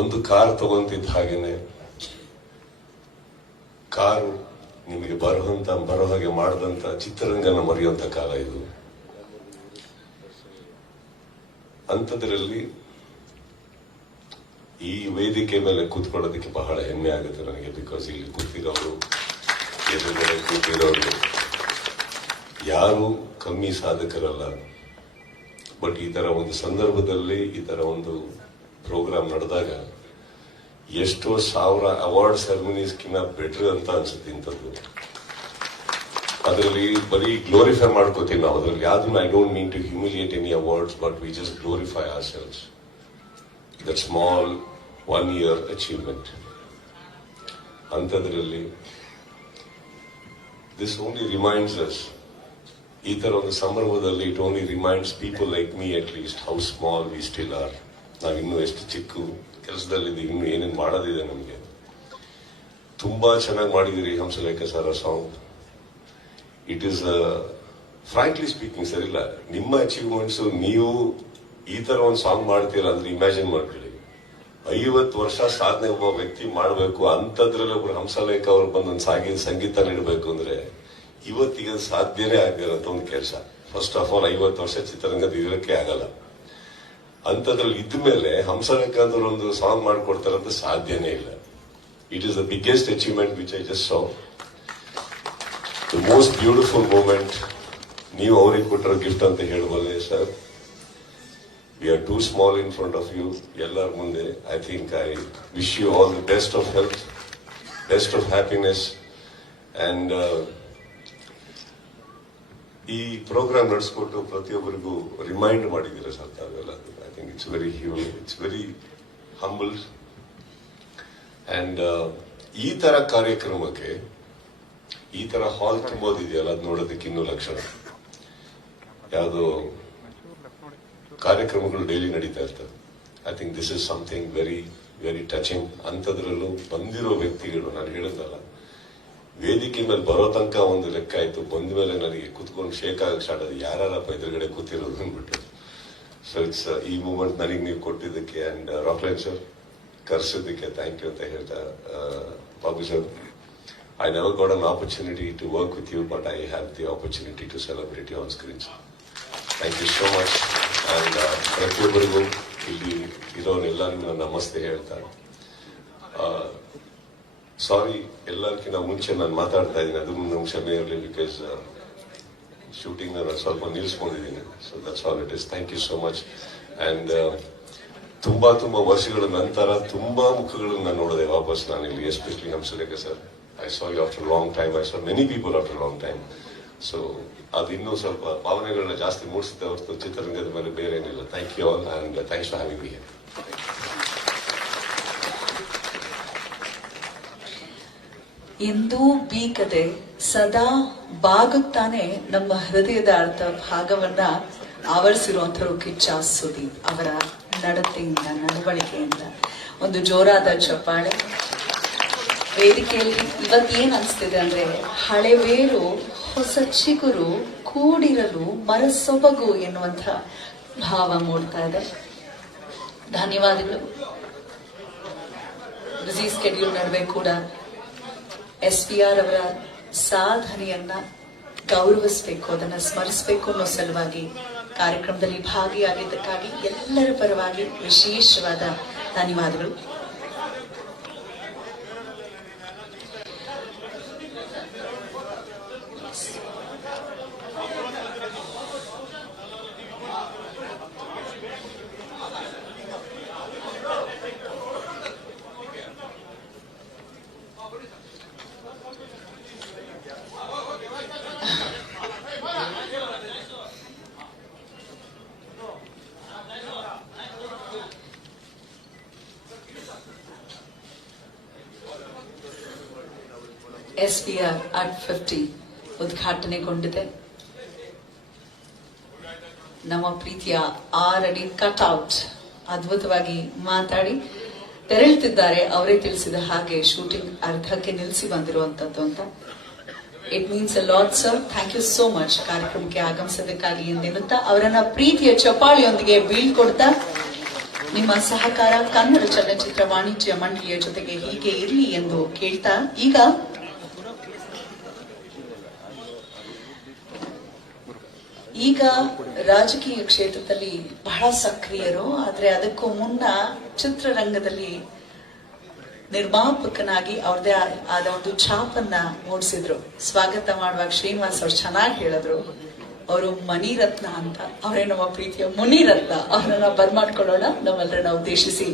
ಒಂದು ಕಾರ್ ತಗೊಂತಿದ್ದ ಹಾಗೇನೆ ಕಾರು ನಿಮಗೆ ಬರೋ ಹಾಗೆ ಮಾಡಿದಂತ ಚಿತ್ರರಂಗನ ಮರೆಯುವಂತ ಕಾಲ ಇದು. ಅಂಥದ್ರಲ್ಲಿ ಈ ವೇದಿಕೆ ಮೇಲೆ ಕೂತ್ಕೊಳ್ಳೋದಕ್ಕೆ ಬಹಳ ಹೆಮ್ಮೆ ಆಗುತ್ತೆ ನನಗೆ. ಬಿಕಾಸ್ ಇಲ್ಲಿ ಕೂತಿರೋರು, ಎದುರುಗಡೆ ಕೂತಿರೋರು ಯಾರು ಕಮ್ಮಿ ಸಾಧಕರಲ್ಲ. ಬಟ್ ಈ ತರ ಒಂದು ಸಂದರ್ಭದಲ್ಲಿ ಈ ತರ ಒಂದು ಪ್ರೋಗ್ರಾಮ್ ನಡೆದಾಗ ಎಷ್ಟೋ 1000 ಅವಾರ್ಡ್ ಸೆರೆಮನೀಸ್ಕಿನ್ನ ಬೆಟರ್ ಅಂತ ಅನ್ಸುತ್ತೆ ಇಂಥದ್ದು. ಅದರಲ್ಲಿ ಬರೀ ಗ್ಲೋರಿಫೈ ಮಾಡ್ಕೋತೀವಿ ನಾವು. ಅದರಲ್ಲಿ ಯಾವ್ದನ್ನು I don't mean to humiliate any awards, but we just glorify ourselves. That small 1 year achievement. ಅಂಥದ್ರಲ್ಲಿ ದಿಸ್ ಓನ್ಲಿ ರಿಮೈಂಡ್ಸ್ ಅಸ್, ಈ ತರ ಒಂದು ಸಂದರ್ಭದಲ್ಲಿ it only reminds people like me at least how small we still are. ನಾವಿನ್ನೂ ಎಷ್ಟು ಚಿಕ್ಕ ಕೆಲಸದಲ್ಲಿದೆ, ಇನ್ನು ಏನೇನು ಮಾಡೋದಿದೆ ನಮಗೆ. ತುಂಬಾ ಚೆನ್ನಾಗಿ ಮಾಡಿದಿರಿ Hamsalekha sir song. It is frankly speaking sir, ಇಲ್ಲ ನಿಮ್ಮ ಅಚೀವ್ಮೆಂಟ್ಸ್, ನೀವು ಈ ತರ ಒಂದು ಸಾಂಗ್ ಮಾಡ್ತೀರಾ ಅಂದ್ರೆ ಇಮ್ಯಾಜಿನ್ ಮಾಡ್ಕೊಳ್ಳಿ. 50 ವರ್ಷ ಸಾಧನೆ ಒಬ್ಬ ವ್ಯಕ್ತಿ ಮಾಡಬೇಕು, ಅಂತದ್ರಲ್ಲಿ ಒಬ್ರು ಹಂಸಲೇಖ ಅವರು ಬಂದೊಂದು ಸಂಗೀತ ನೀಡಬೇಕು ಅಂದ್ರೆ ಇವತ್ತಿಗೆ ಸಾಧ್ಯನೇ ಆಗಿರೋಂಥ ಒಂದು ಕೆಲಸ. ಫಸ್ಟ್ ಆಫ್ ಆಲ್ 50 ವರ್ಷ ಚಿತ್ರರಂಗದ ಇರೋಕೆ ಆಗಲ್ಲ. ಅಂಥದ್ರಲ್ಲಿ ಇದ್ಮೇಲೆ ಹಂಸಲೇಖ ಅಂದ್ರೆ ಒಂದು ಸಾಂಗ್ ಮಾಡ್ಕೊಡ್ತಾರಂತ ಸಾಧ್ಯನೇ ಇಲ್ಲ. It is the biggest achievement which I just saw. The most beautiful moment ನೀವು ಅವ್ರಿಗೆ ಕೊಟ್ಟಿರೋ ಗಿಫ್ಟ್ ಅಂತ ಹೇಳಬಲ್ಲೆ sir. We are too small in front of you. ಎಲ್ಲರ ಮುಂದೆ I think I wish you all the best of health, best of happiness. And ಈ programme ನಡೆಸ್ಕೊಟ್ಟು ಪ್ರತಿಯೊಬ್ಬರಿಗೂ ರಿಮೈಂಡ್ ಮಾಡಿದ್ದೀರಾ ಸರ್ ತಾವೆಲ್ಲ. I think it's very humble. And ಈ ತರ ಕಾರ್ಯಕ್ರಮಕ್ಕೆ ಈ ತರ ಹಾಲ್ ತುಂಬೋದಿದೆಯಲ್ಲ, ಅದು ನೋಡೋದಕ್ಕೆ ಇನ್ನೂ ಲಕ್ಷಣ. ಯಾವುದೋ ಕಾರ್ಯಕ್ರಮಗಳು ಡೈಲಿ ನಡೀತಾ ಇರ್ತದೆ. I think this is something very very touching. ಅಂಥದ್ರಲ್ಲೂ ಬಂದಿರೋ ವ್ಯಕ್ತಿಗಳು, ನಾನು ಹೇಳಿದ್ನಲ್ಲ, ವೇದಿಕೆ ಮೇಲೆ ಬರೋ ತನಕ ಒಂದು ಲೆಕ್ಕ ಆಯ್ತು, ಬಂದ ಮೇಲೆ ನನಗೆ ಕುತ್ಕೊಂಡು ಶೇಕ್ ಆಗಕ್ಕೆ ಸ್ಟಾರ್ಟ್ ಆದ, ಯಾರಪ್ಪ ಎದುರುಗಡೆ ಕೂತಿರೋದು ಅಂದ್ಬಿಟ್ಟು. ಸೊ ಇಟ್ಸ್ ಈ ಮೂಮೆಂಟ್ ನನಗೆ ನೀವು ಕೊಟ್ಟಿದ್ದಕ್ಕೆ ಅಂಡ್ ರಾಕ್ಲೈನ್ ಸರ್ ಕರೆಸಿದ್ದಕ್ಕೆ ಥ್ಯಾಂಕ್ ಯು ಅಂತ ಹೇಳ್ತಾ, Babu sir, I never got an opportunity to work with you, but I had the opportunity to celebrate you on screen. Thank you so much. And ಪ್ರತಿಯೊಬ್ಬರಿಗೂ ಇಲ್ಲಿ ಇರೋರೆಲ್ಲರಿಗೂ ನಾನು ನಮಸ್ತೆ ಹೇಳ್ತಾರೆ. ಸಾರಿ, ಎಲ್ಲರಿಗಿಂತ ಮುಂಚೆ ನಾನು ಮಾತಾಡ್ತಾ ಇದ್ದೀನಿ, ಅದು ನಮ್ಗೆ ಕ್ಷಮೆ ಇರಲಿ. ಬಿಕಾಸ್ ಶೂಟಿಂಗ್ ನಾನು ಸ್ವಲ್ಪ ನಿಲ್ಲಿಸ್ಕೊಂಡಿದ್ದೀನಿ. So that's all it is. Thank you so much. And ತುಂಬಾ ವರ್ಷಗಳ ನಂತರ ತುಂಬಾ ಮುಖಗಳನ್ನು ನಾನು ನೋಡಿದೆ ವಾಪಸ್ ನಾನು ಇಲ್ಲಿ, ಎಸ್ಪೆಷಲಿ ನಮ್ಮ Surekha sir. I saw you after long time. I saw many people after long time. So ಅದು ಇನ್ನೂ ಸ್ವಲ್ಪ ಭಾವನೆಗಳನ್ನ ಜಾಸ್ತಿ ಮೂಡಿಸುತ್ತೆ ಹೊರತು ಚಿತ್ರರಂಗದ ಮೇಲೆ ಬೇರೆ ಏನಿಲ್ಲ. Thank you all and thanks for having me here. ಎಂದೂ ಬೀಗದೆ ಸದಾ ಬಾಗುತ್ತಾನೆ ನಮ್ಮ ಹೃದಯದ ಅರ್ಥ ಭಾಗವನ್ನ ಆವರಿಸಿರುವಂತರು ಕಿಚ್ಚ ಸುದೀಪ್ ಅವರ ನಡತೆಯಿಂದ, ನಡವಳಿಕೆಯಿಂದ. ಒಂದು ಜೋರಾದ ಚಪ್ಪಾಳೆ. ವೇದಿಕೆಯಲ್ಲಿ ಇವತ್ತೇನ್ ಅನ್ಸ್ತಿದೆ ಅಂದ್ರೆ, ಹಳೆಬೇರು ಹೊಸ ಚಿಗುರು ಕೂಡಿರಲು ಮರಸೊಬಗು ಎನ್ನುವಂಥ ಭಾವ ಮೂಡ್ತಾ ಇದೆ. ಧನ್ಯವಾದಗಳು. ಬ್ಯುಸಿ ಸ್ಕೆಡ್ಯೂಲ್ ನಡುವೆ ಕೂಡ SPR ಅವರ ಸಾಧನೆಯನ್ನ ಗೌರವಿಸಬೇಕು, ಅದನ್ನ ಸ್ಮರಿಸಬೇಕು ಅನ್ನೋ ಸಲುವಾಗಿ ಕಾರ್ಯಕ್ರಮದಲ್ಲಿ ಭಾಗಿಯಾಗಿದ್ದಕ್ಕಾಗಿ ಎಲ್ಲರ ಪರವಾಗಿ ವಿಶೇಷವಾದ ಧನ್ಯವಾದಗಳು. SPR at 50 ಉದ್ಘಾಟನೆಗೊಂಡಿದೆ. ನಮ್ಮ ಪ್ರೀತಿಯ 6 ಅಡಿ ಕಟ್ಔಟ್ ಅದ್ಭುತವಾಗಿ ಮಾತಾಡಿ ತೆರಳುತ್ತಿದ್ದಾರೆ. ಅವರೇ ತಿಳಿಸಿದ ಹಾಗೆ ಶೂಟಿಂಗ್ ಅರ್ಧಕ್ಕೆ ನಿಲ್ಲಿಸಿ ಬಂದಿರುವಂತದ್ದು ಅಂತ. It means a lot sir. Thank you so much ಕಾರ್ಯಕ್ರಮಕ್ಕೆ ಆಗಮಿಸೋದಕ್ಕಾಗಿ ಎಂದೆನ್ನುತ್ತಾ ಅವರನ್ನ ಪ್ರೀತಿಯ ಚಪಾಳಿಯೊಂದಿಗೆ ಬೀಳ್ಕೊಡ್ತಾ, ನಿಮ್ಮ ಸಹಕಾರ ಕನ್ನಡ ಚಲನಚಿತ್ರ ವಾಣಿಜ್ಯ ಮಂಡಳಿಯ ಜೊತೆಗೆ ಹೀಗೆ ಇರಲಿ ಎಂದು ಕೇಳ್ತಾ, ಈಗ ರಾಜಕೀಯ ಕ್ಷೇತ್ರದಲ್ಲಿ ಬಹಳ ಸಕ್ರಿಯರು. ಆದ್ರೆ ಅದಕ್ಕೂ ಮುನ್ನ ಚಿತ್ರರಂಗದಲ್ಲಿ ನಿರ್ಮಾಪಕನಾಗಿ ಅವ್ರದೇ ಆದ ಒಂದು ಛಾಪನ್ನ ಮೂಡಿಸಿದ್ರು. ಸ್ವಾಗತ ಮಾಡುವಾಗ ಶ್ರೀನಿವಾಸ್ ಅವ್ರು ಚೆನ್ನಾಗಿ ಹೇಳಿದ್ರು, ಅವರು ಮಣಿರತ್ನ ಅಂತ. ಅವರೇ ನಮ್ಮ ಪ್ರೀತಿಯ ಮುನಿರತ್ನ. ಅವರನ್ನ ಬರ್ಮಾಡ್ಕೊಳ್ಳೋಣ. ನಮ್ಮೆಲ್ಲರನ್ನ ಉದ್ದೇಶಿಸಿ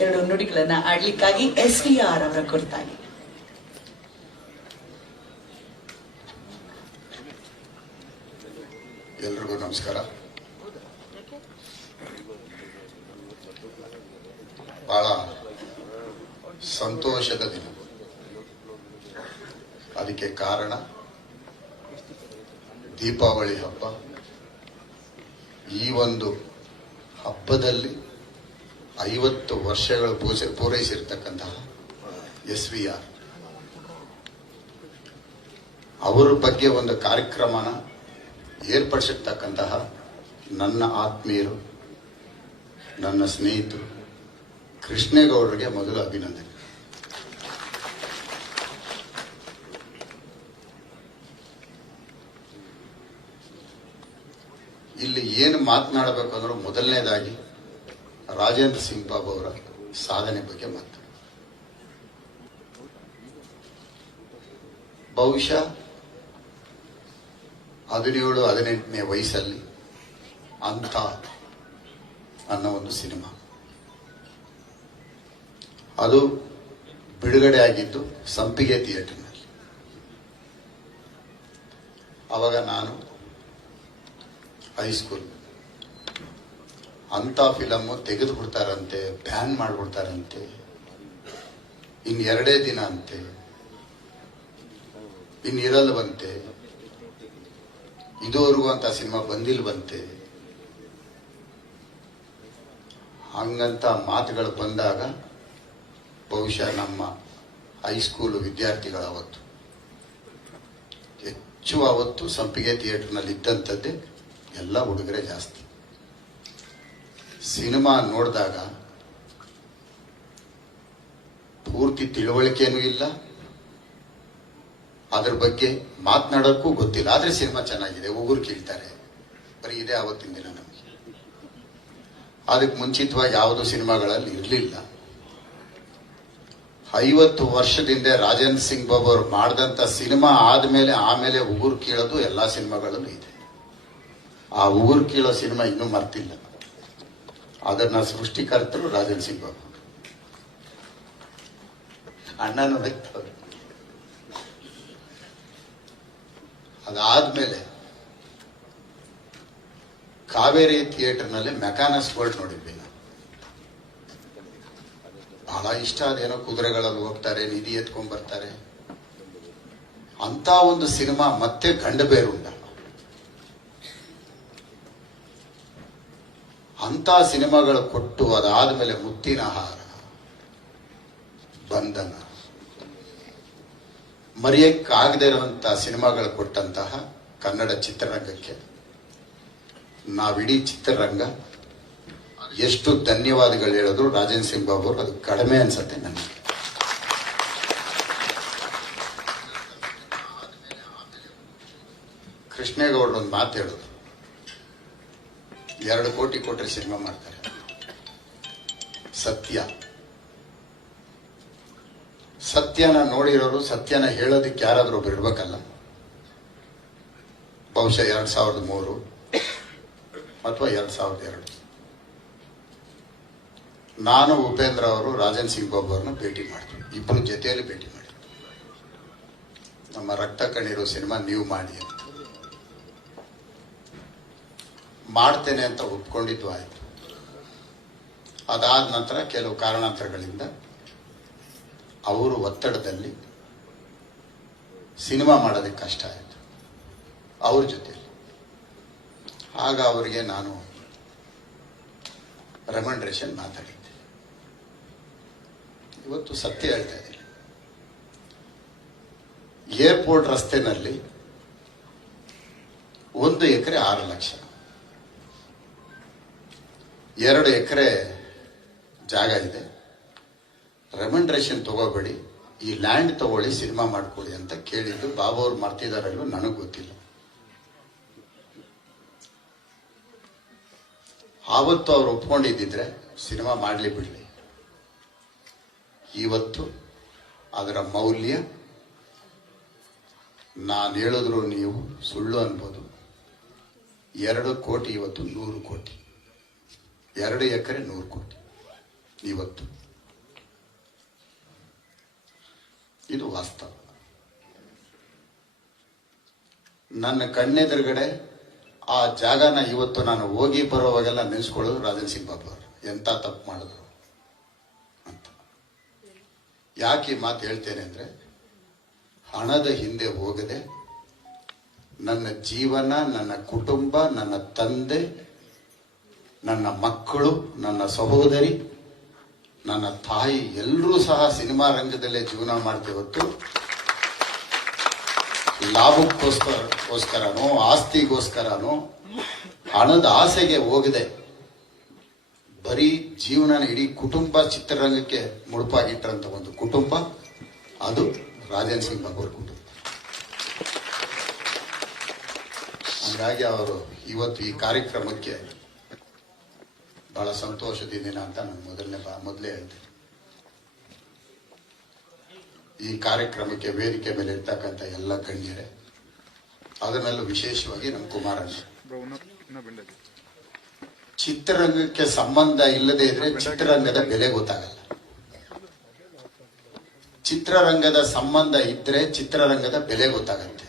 2 ನುಡಿಗಳನ್ನ ಆಡ್ಲಿಕ್ಕಾಗಿ SPR ಅವರ ಕುರಿತಾಗಿ. ಎಲ್ರಿಗೂ ನಮಸ್ಕಾರ. ಬಹಳ ಸಂತೋಷದ ದಿನ. ಅದಕ್ಕೆ ಕಾರಣ ದೀಪಾವಳಿ ಹಬ್ಬ. ಈ ಒಂದು ಹಬ್ಬದಲ್ಲಿ 50 ವರ್ಷಗಳು ಪೂರೈಸಿರ್ತಕ್ಕಂತಹ SVR ಅವರ ಬಗ್ಗೆ ಒಂದು ಕಾರ್ಯಕ್ರಮನ ಏರ್ಪಡಿಸಿರ್ತಕ್ಕಂತಹ ನನ್ನ ಆತ್ಮೀಯರು, ನನ್ನ ಸ್ನೇಹಿತರು ಕೃಷ್ಣೇಗೌಡರಿಗೆ ಮೊದಲು ಅಭಿನಂದನೆ. ಇಲ್ಲಿ ಏನು ಮಾತನಾಡಬೇಕು ಅಂದ್ರೆ, ಮೊದಲನೇದಾಗಿ ರಾಜೇಂದ್ರ ಸಿಂಗ್ ಬಾಬು ಅವರ ಸಾಧನೆ ಬಗ್ಗೆ ಮಾತಾಡ. ಬಹುಶಃ 17-18ನೇ ವಯಸ್ಸಲ್ಲಿ ಅಂತ ಅನ್ನೋ ಒಂದು ಸಿನಿಮಾ, ಅದು ಬಿಡುಗಡೆ ಆಗಿದ್ದು ಸಂಪಿಗೆ ಥಿಯೇಟರ್ನಲ್ಲಿ. ಅವಾಗ ನಾನು ಹೈಸ್ಕೂಲ್. ಅಂತ ಫಿಲಮ್ ತೆಗೆದು ಬಿಡ್ತಾರಂತೆ, ಬ್ಯಾನ್ ಮಾಡಿಬಿಡ್ತಾರಂತೆ, ಇನ್ನು 2 ದಿನ ಅಂತೆ, ಇನ್ನಿರಲ್ವಂತೆ, ಇದುವರೆಗೂ ಅಂತ ಸಿನಿಮಾ ಬಂದಿಲ್ವಂತೆ. ಹಂಗಂತ ಮಾತುಗಳು ಬಂದಾಗ ಬಹುಶಃ ನಮ್ಮ ಹೈಸ್ಕೂಲ್ ವಿದ್ಯಾರ್ಥಿಗಳು ಅವತ್ತು ಸಂಪಿಗೆ ಥಿಯೇಟರ್ನಲ್ಲಿ ಇದ್ದಂಥದ್ದೇ ಎಲ್ಲ ಹುಡುಗರೇ ಜಾಸ್ತಿ. ಸಿನಿಮಾ ನೋಡಿದಾಗ ಪೂರ್ತಿ ತಿಳುವಳಿಕೆನೂ ಇಲ್ಲ, ಅದ್ರ ಬಗ್ಗೆ ಮಾತನಾಡೋಕ್ಕೂ ಗೊತ್ತಿಲ್ಲ. ಆದ್ರೆ ಸಿನಿಮಾ ಚೆನ್ನಾಗಿದೆ, ಉಗುರು ಕೇಳ್ತಾರೆ, ಬರೀ ಇದೇ ಆವತ್ತಿನ ದಿನ ನಮಗೆ. ಅದಕ್ಕೆ ಮುಂಚಿತವಾಗಿ ಯಾವುದೂ ಸಿನಿಮಾಗಳಲ್ಲಿ ಇರಲಿಲ್ಲ. 50 ವರ್ಷದಿಂದ ರಾಜೇಂದ್ರ ಸಿಂಗ್ ಬಾಬು ಅವರು ಮಾಡಿದಂಥ ಸಿನಿಮಾ ಆಮೇಲೆ ಉಗುರು ಕೀಳೋದು ಎಲ್ಲಾ ಸಿನಿಮಾಗಳಲ್ಲೂ ಇದೆ. ಆ ಉಗುರು ಕೀಳೋ ಸಿನಿಮಾ ಇನ್ನೂ ಮರ್ತಿಲ್ಲ. ಅದನ್ನ ಸೃಷ್ಟಿಕರ್ತರು ರಾಜೇಂದ್ರ ಸಿಂಗ್ ಬಾಬು. ಅಣ್ಣನೂ ನಗ್ತವ್ರೆ. ಅದಾದ್ಮೇಲೆ ಕಾವೇರಿ ಥಿಯೇಟರ್ನಲ್ಲಿ ಮೆಕಾನಸ್ ವರ್ಲ್ಡ್ ನೋಡಿದ್ವಿ ನಾವು. ಬಹಳ ಇಷ್ಟ. ಅದೇನೋ ಕುದುರೆಗಳಲ್ಲಿ ಹೋಗ್ತಾರೆ, ನಿಧಿ ಎತ್ಕೊಂಡ್ ಬರ್ತಾರೆ ಅಂತ ಒಂದು ಸಿನಿಮಾ. ಮತ್ತೆ ಗಂಡಬೇರುಂಡ ಅಂತ ಸಿನಿಮಾಗಳು ಕೊಟ್ಟು, ಅದಾದ್ಮೇಲೆ ಮುತ್ತಿನ ಹಾರ, ಬಂಧನ, ಮರೆಯಕ್ಕಾಗದೇ ಇರುವಂತ ಸಿನಿಮಾಗಳು ಕೊಟ್ಟಂತಹ ಕನ್ನಡ ಚಿತ್ರರಂಗಕ್ಕೆ ನಾವಿಡೀ ಚಿತ್ರರಂಗ ಎಷ್ಟು ಧನ್ಯವಾದಗಳು ಹೇಳಿದ್ರು ರಾಜೇಂದ್ರ ಸಿಂಗ್ ಬಾಬು ಅವರು ಅದು ಕಡಿಮೆ ಅನ್ಸತ್ತೆ ನನಗೆ. ಕೃಷ್ಣೇಗೌಡರು ಒಂದು ಮಾತು ಹೇಳಿದ್ರು, 2 ಕೋಟಿ ಕೊಟ್ಟರೆ ಸಿನಿಮಾ ಮಾಡ್ತಾರೆ. ಸತ್ಯನ ನೋಡಿರೋರು, ಸತ್ಯನ ಹೇಳೋದಕ್ಕೆ ಯಾರಾದ್ರೂ ಒಬ್ರು ಇರ್ಬೇಕಲ್ಲ. ಬಹುಶಃ 2003 ಅಥವಾ 2002 ನಾನು, ಉಪೇಂದ್ರ ಅವರು ರಾಜೇಂದ್ರ ಸಿಂಗ್ ಬಾಬು ಅವ್ರನ್ನ ಭೇಟಿ ಮಾಡಿದ್ವಿ. ಇಬ್ಬರು ಜೊತೆಯಲ್ಲಿ ಭೇಟಿ ಮಾಡಿದ್ವಿ. ನಮ್ಮ ರಕ್ತ ಕಣ್ಣೀರು ಸಿನಿಮಾ ನೀವು ಮಾಡಿ ಅಂತ. ಮಾಡ್ತೇನೆ ಅಂತ ಒಪ್ಕೊಂಡಿದ್ದು ಆಯ್ತು. ಅದಾದ ನಂತರ ಕೆಲವು ಕಾರಣಾಂತರಗಳಿಂದ ಅವರು ಒತ್ತಡದಲ್ಲಿ ಸಿನಿಮಾ ಮಾಡೋದಕ್ಕೆ ಕಷ್ಟ ಆಯಿತು ಅವ್ರ ಜೊತೆ. ಆಗ ಅವರಿಗೆ ನಾನು ರೆಮಂಡ್ರೇಷನ್ ಮಾತಾಡಿದ್ದೆ. ಇವತ್ತು ಸತ್ಯ ಹೇಳ್ತಾ ಇದ್ದೀನಿ. ಏರ್ಪೋರ್ಟ್ ರಸ್ತೆನಲ್ಲಿ 1 ಎಕರೆ 6 ಲಕ್ಷ, 2 ಎಕರೆ ಜಾಗ ಇದೆ. ರೆಮಂಡ್ರೇಷನ್ ತಗೋಬೇಡಿ, ಈ ಲ್ಯಾಂಡ್ ತಗೊಳ್ಳಿ, ಸಿನಿಮಾ ಮಾಡ್ಕೊಳ್ಳಿ ಅಂತ ಕೇಳಿದ್ದು. ಬಾಬು ಅವ್ರು ಮಾಡ್ತಿದಾರಲ್ಲೂ ನನಗೆ ಗೊತ್ತಿಲ್ಲ. ಆವತ್ತು ಅವ್ರು ಒಪ್ಕೊಂಡಿದ್ದಿದ್ರೆ ಸಿನಿಮಾ ಮಾಡಲಿ ಬಿಡಲಿ. ಇವತ್ತು ಅದರ ಮೌಲ್ಯ ನಾನು ಹೇಳಿದ್ರು ನೀವು ಸುಳ್ಳು ಅನ್ಬೋದು. 2 ಕೋಟಿ ಇವತ್ತು 100 ಕೋಟಿ, 2 ಎಕರೆ 100 ಕೋಟಿ ಇವತ್ತು. ಇದು ವಾಸ್ತವ. ನನ್ನ ಕಣ್ಣೆದುರುಗಡೆ ಆ ಜಾಗನ ಇವತ್ತು ನಾನು ಹೋಗಿ ಬರೋವಾಗೆಲ್ಲ ನೆನೆಸ್ಕೊಳ್ಳೋದು ರಾಜೇಂದ್ರ ಸಿಂಗ್ ಬಾಬು ಅವರು ಎಂತ ತಪ್ಪು ಮಾಡಿದ್ರು ಅಂತ. ಯಾಕೆ ಈ ಮಾತು ಹೇಳ್ತೇನೆ ಅಂದ್ರೆ, ಹಣದ ಹಿಂದೆ ಹೋಗದೆ ನನ್ನ ಜೀವನ, ನನ್ನ ಕುಟುಂಬ, ನನ್ನ ತಂದೆ, ನನ್ನ ಮಕ್ಕಳು, ನನ್ನ ಸಹೋದರಿ, ನನ್ನ ತಾಯಿ ಎಲ್ಲರೂ ಸಹ ಸಿನಿಮಾ ರಂಗದಲ್ಲೇ ಜೀವನ ಮಾಡ್ತೀವಿ ಹೊತ್ತು ಲಾಭಕ್ಕೋಸ್ಕರನೋ ಆಸ್ತಿಗೋಸ್ಕರನೋ ಹಣದ ಆಸೆಗೆ ಹೋಗದೆ ಬರೀ ಜೀವನ ಇಡೀ ಕುಟುಂಬ ಚಿತ್ರರಂಗಕ್ಕೆ ಮುಡುಪಾಗಿಟ್ಟಂತ ಒಂದು ಕುಟುಂಬ ಅದು ರಾಜೇಂದ್ರ ಸಿಂಗ್ ಬಾಬು ಅವ್ರ ಕುಟುಂಬ. ಹಾಗಾಗಿ ಅವರು ಇವತ್ತು ಈ ಕಾರ್ಯಕ್ರಮಕ್ಕೆ ಬಹಳ ಸಂತೋಷದಿಂದ ಅಂತ ನಾನು ಮೊದಲೇ ಹೇಳಿದೆ. ಈ ಕಾರ್ಯಕ್ರಮಕ್ಕೆ ವೇದಿಕೆ ಮೇಲೆ ಇರ್ತಕ್ಕಂಥ ಎಲ್ಲ ಗಣ್ಯರೇ, ಅದರಲ್ಲೂ ವಿಶೇಷವಾಗಿ ನಮ್ಮ ಕುಮಾರಣ್ಣ, ಚಿತ್ರರಂಗಕ್ಕೆ ಸಂಬಂಧ ಇಲ್ಲದೆ ಇದ್ರೆ ಚಿತ್ರರಂಗದ ಬೆಲೆ ಗೊತ್ತಾಗಲ್ಲ. ಚಿತ್ರರಂಗದ ಸಂಬಂಧ ಇದ್ರೆ ಚಿತ್ರರಂಗದ ಬೆಲೆ ಗೊತ್ತಾಗತ್ತೆ.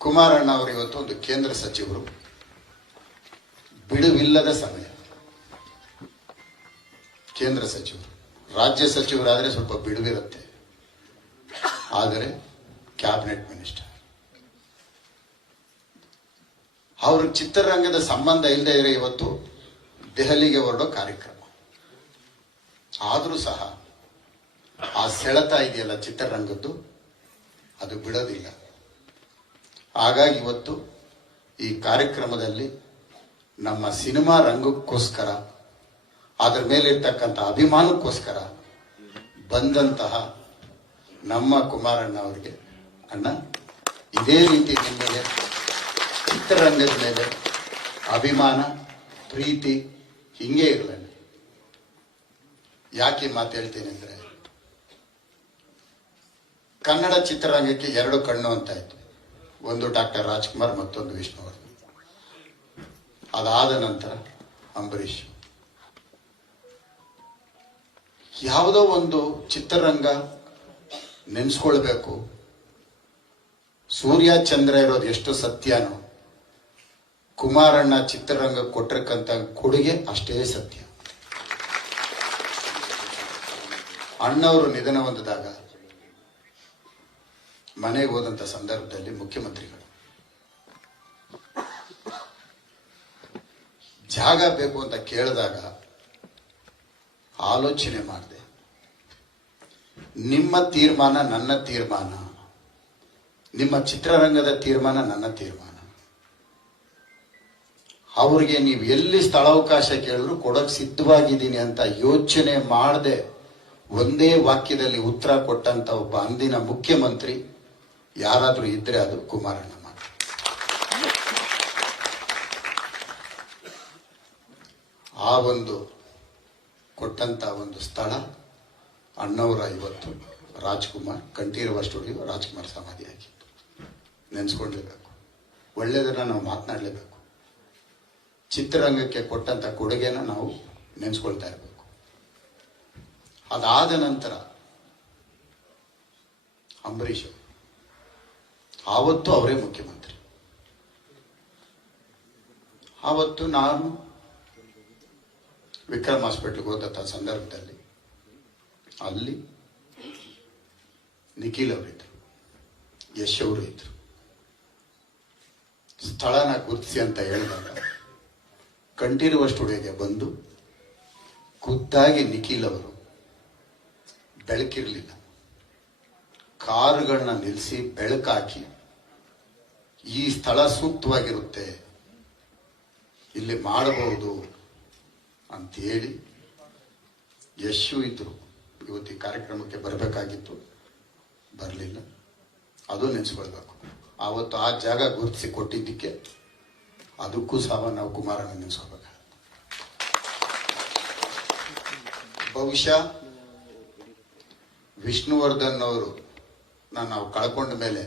ಕುಮಾರಣ್ಣ ಅವರು ಇವತ್ತು ಒಂದು ಕೇಂದ್ರ ಸಚಿವರು, ಬಿಡುವಿಲ್ಲದ ಸಮಯ. ಕೇಂದ್ರ ಸಚಿವರು, ರಾಜ್ಯ ಸಚಿವರಾದ್ರೆ ಸ್ವಲ್ಪ ಬಿಡುವಿರುತ್ತೆ, ಆದರೆ ಕ್ಯಾಬಿನೆಟ್ ಮಿನಿಸ್ಟರ್ ಅವರು ಚಿತ್ರರಂಗದ ಸಂಬಂಧ ಇಲ್ಲದೆ ಇದ್ರೆ ಇವತ್ತು ದೆಹಲಿಗೆ ಹೊರಡೋ ಕಾರ್ಯಕ್ರಮ. ಆದರೂ ಸಹ ಆ ಸೆಳೆತ ಇದೆಯಲ್ಲ ಚಿತ್ರರಂಗದ್ದು, ಅದು ಬಿಡೋದಿಲ್ಲ. ಹಾಗಾಗಿ ಇವತ್ತು ಈ ಕಾರ್ಯಕ್ರಮದಲ್ಲಿ ನಮ್ಮ ಸಿನಿಮಾ ರಂಗಕ್ಕೋಸ್ಕರ, ಅದರ ಮೇಲೆ ಇರ್ತಕ್ಕಂಥ ಅಭಿಮಾನಕ್ಕೋಸ್ಕರ ಬಂದಂತಹ ನಮ್ಮ ಕುಮಾರಣ್ಣ ಅವರಿಗೆ, ಅಣ್ಣ ಇದೇ ರೀತಿ ನಿಮ್ಮ ಮೇಲೆ ಚಿತ್ರರಂಗದ ಮೇಲೆ ಅಭಿಮಾನ, ಪ್ರೀತಿ ಹಿಂಗೆ ಇರಲಿ. ಯಾಕೆ ಮಾತು ಹೇಳ್ತೇನೆ ಅಂದ್ರೆ, ಕನ್ನಡ ಚಿತ್ರರಂಗಕ್ಕೆ ಎರಡು ಕಣ್ಣು ಅಂತ ಇತ್ತು. ಒಂದು ಡಾಕ್ಟರ್ ರಾಜ್ಕುಮಾರ್, ಮತ್ತೊಂದು ವಿಷ್ಣುವರ್ಧನ್. ಅದಾದ ನಂತರ ಅಂಬರೀಷ್. ಯಾವುದೋ ಒಂದು ಚಿತ್ರರಂಗ ನೆನೆಸ್ಕೊಳ್ಬೇಕು, ಸೂರ್ಯ ಚಂದ್ರ ಇರೋದು ಎಷ್ಟು ಸತ್ಯನೋ ಕುಮಾರಣ್ಣ ಚಿತ್ರರಂಗ ಕೊಟ್ಟಿರಕ್ಕಂತ ಕೊಡುಗೆ ಅಷ್ಟೇ ಸತ್ಯ. ಅಣ್ಣವರು ನಿಧನ ಹೊಂದಿದಾಗ ಮನೆಗೆ ಹೋದಂತ ಸಂದರ್ಭದಲ್ಲಿ ಮುಖ್ಯಮಂತ್ರಿಗಳು ಜಾಗ ಬೇಕು ಅಂತ ಕೇಳಿದಾಗ ಆಲೋಚನೆ ಮಾಡಿದೆ. ನಿಮ್ಮ ತೀರ್ಮಾನ ನನ್ನ ತೀರ್ಮಾನ, ನಿಮ್ಮ ಚಿತ್ರರಂಗದ ತೀರ್ಮಾನ ನನ್ನ ತೀರ್ಮಾನ. ಅವ್ರಿಗೆ ನೀವು ಎಲ್ಲಿ ಸ್ಥಳಾವಕಾಶ ಕೇಳಿದ್ರು ಕೊಡಕ್ ಸಿದ್ಧವಾಗಿದ್ದೀನಿ ಅಂತ ಯೋಚನೆ ಮಾಡದೆ ಒಂದೇ ವಾಕ್ಯದಲ್ಲಿ ಉತ್ತರ ಕೊಟ್ಟಂತ ಒಬ್ಬ ಅಂದಿನ ಮುಖ್ಯಮಂತ್ರಿ ಯಾರಾದ್ರೂ ಇದ್ರೆ ಅದು ಕುಮಾರಣ್ಣ ಮಾತ್ರ. ಆ ಒಂದು ಕೊಟ್ಟಂತ ಒಂದು ಸ್ಥಳ ಅಣ್ಣವರ ಇವತ್ತು ರಾಜ್ಕುಮಾರ್ ಕಂಠೀರವ ಸ್ಟುಡಿಯೋ ರಾಜ್ಕುಮಾರ್ ಸಮಾಧಿ ಆಗಿತ್ತು. ನೆನೆಸ್ಕೊಳ್ಲೇಬೇಕು, ಒಳ್ಳೆಯದನ್ನ ನಾವು ಮಾತನಾಡಲೇಬೇಕು. ಚಿತ್ರರಂಗಕ್ಕೆ ಕೊಟ್ಟಂತ ಕೊಡುಗೆನ ನಾವು ನೆನೆಸ್ಕೊಳ್ತಾ ಇರಬೇಕು. ಅದಾದ ನಂತರ ಅಂಬರೀಷ್ ಆವತ್ತು ಅವರೇ ಮುಖ್ಯಮಂತ್ರಿ. ಆವತ್ತು ನಾನು ವಿಕ್ರಮ್ ಹಾಸ್ಪಿಟ್ಲ್ಗೆ ಹೋದಂಥ ಸಂದರ್ಭದಲ್ಲಿ ಅಲ್ಲಿ ನಿಖಿಲ್ ಅವರಿದ್ರು, ಯಶ್ ಅವರು ಇದ್ರು. ಸ್ಥಳನ ಗುರುತಿಸಿ ಅಂತ ಹೇಳಿದಾಗ ಕಂಠೀರವ ಸ್ಟುಡಿಯೋಗೆ ಬಂದು ಖುದ್ದಾಗಿ ನಿಖಿಲ್ ಅವರು, ಬೆಳಕಿರಲಿಲ್ಲ, ಕಾರುಗಳನ್ನ ನಿಲ್ಲಿಸಿ ಬೆಳಕಾಕಿ ಈ ಸ್ಥಳ ಸೂಕ್ತವಾಗಿರುತ್ತೆ, ಇಲ್ಲಿ ಮಾಡಬಹುದು ಅಂತೇಳಿ ಯಶು ಇದ್ರು. ಇವತ್ತು ಈ ಕಾರ್ಯಕ್ರಮಕ್ಕೆ ಬರಬೇಕಾಗಿತ್ತು, ಬರಲಿಲ್ಲ. ಅದು ನೆನೆಸ್ಕೊಳ್ಬೇಕು. ಆವತ್ತು ಆ ಜಾಗ ಗುರುತಿಸಿ ಕೊಟ್ಟಿದ್ದಕ್ಕೆ ಅದಕ್ಕೂ ಸಹ ನಾವು ಕುಮಾರಣ್ಣ ನೆನೆಸ್ಕೋಬೇಕು. ಬಹುಶಃ ವಿಷ್ಣುವರ್ಧನ್ ಅವರು ನಾವು ಕಳ್ಕೊಂಡ ಮೇಲೆ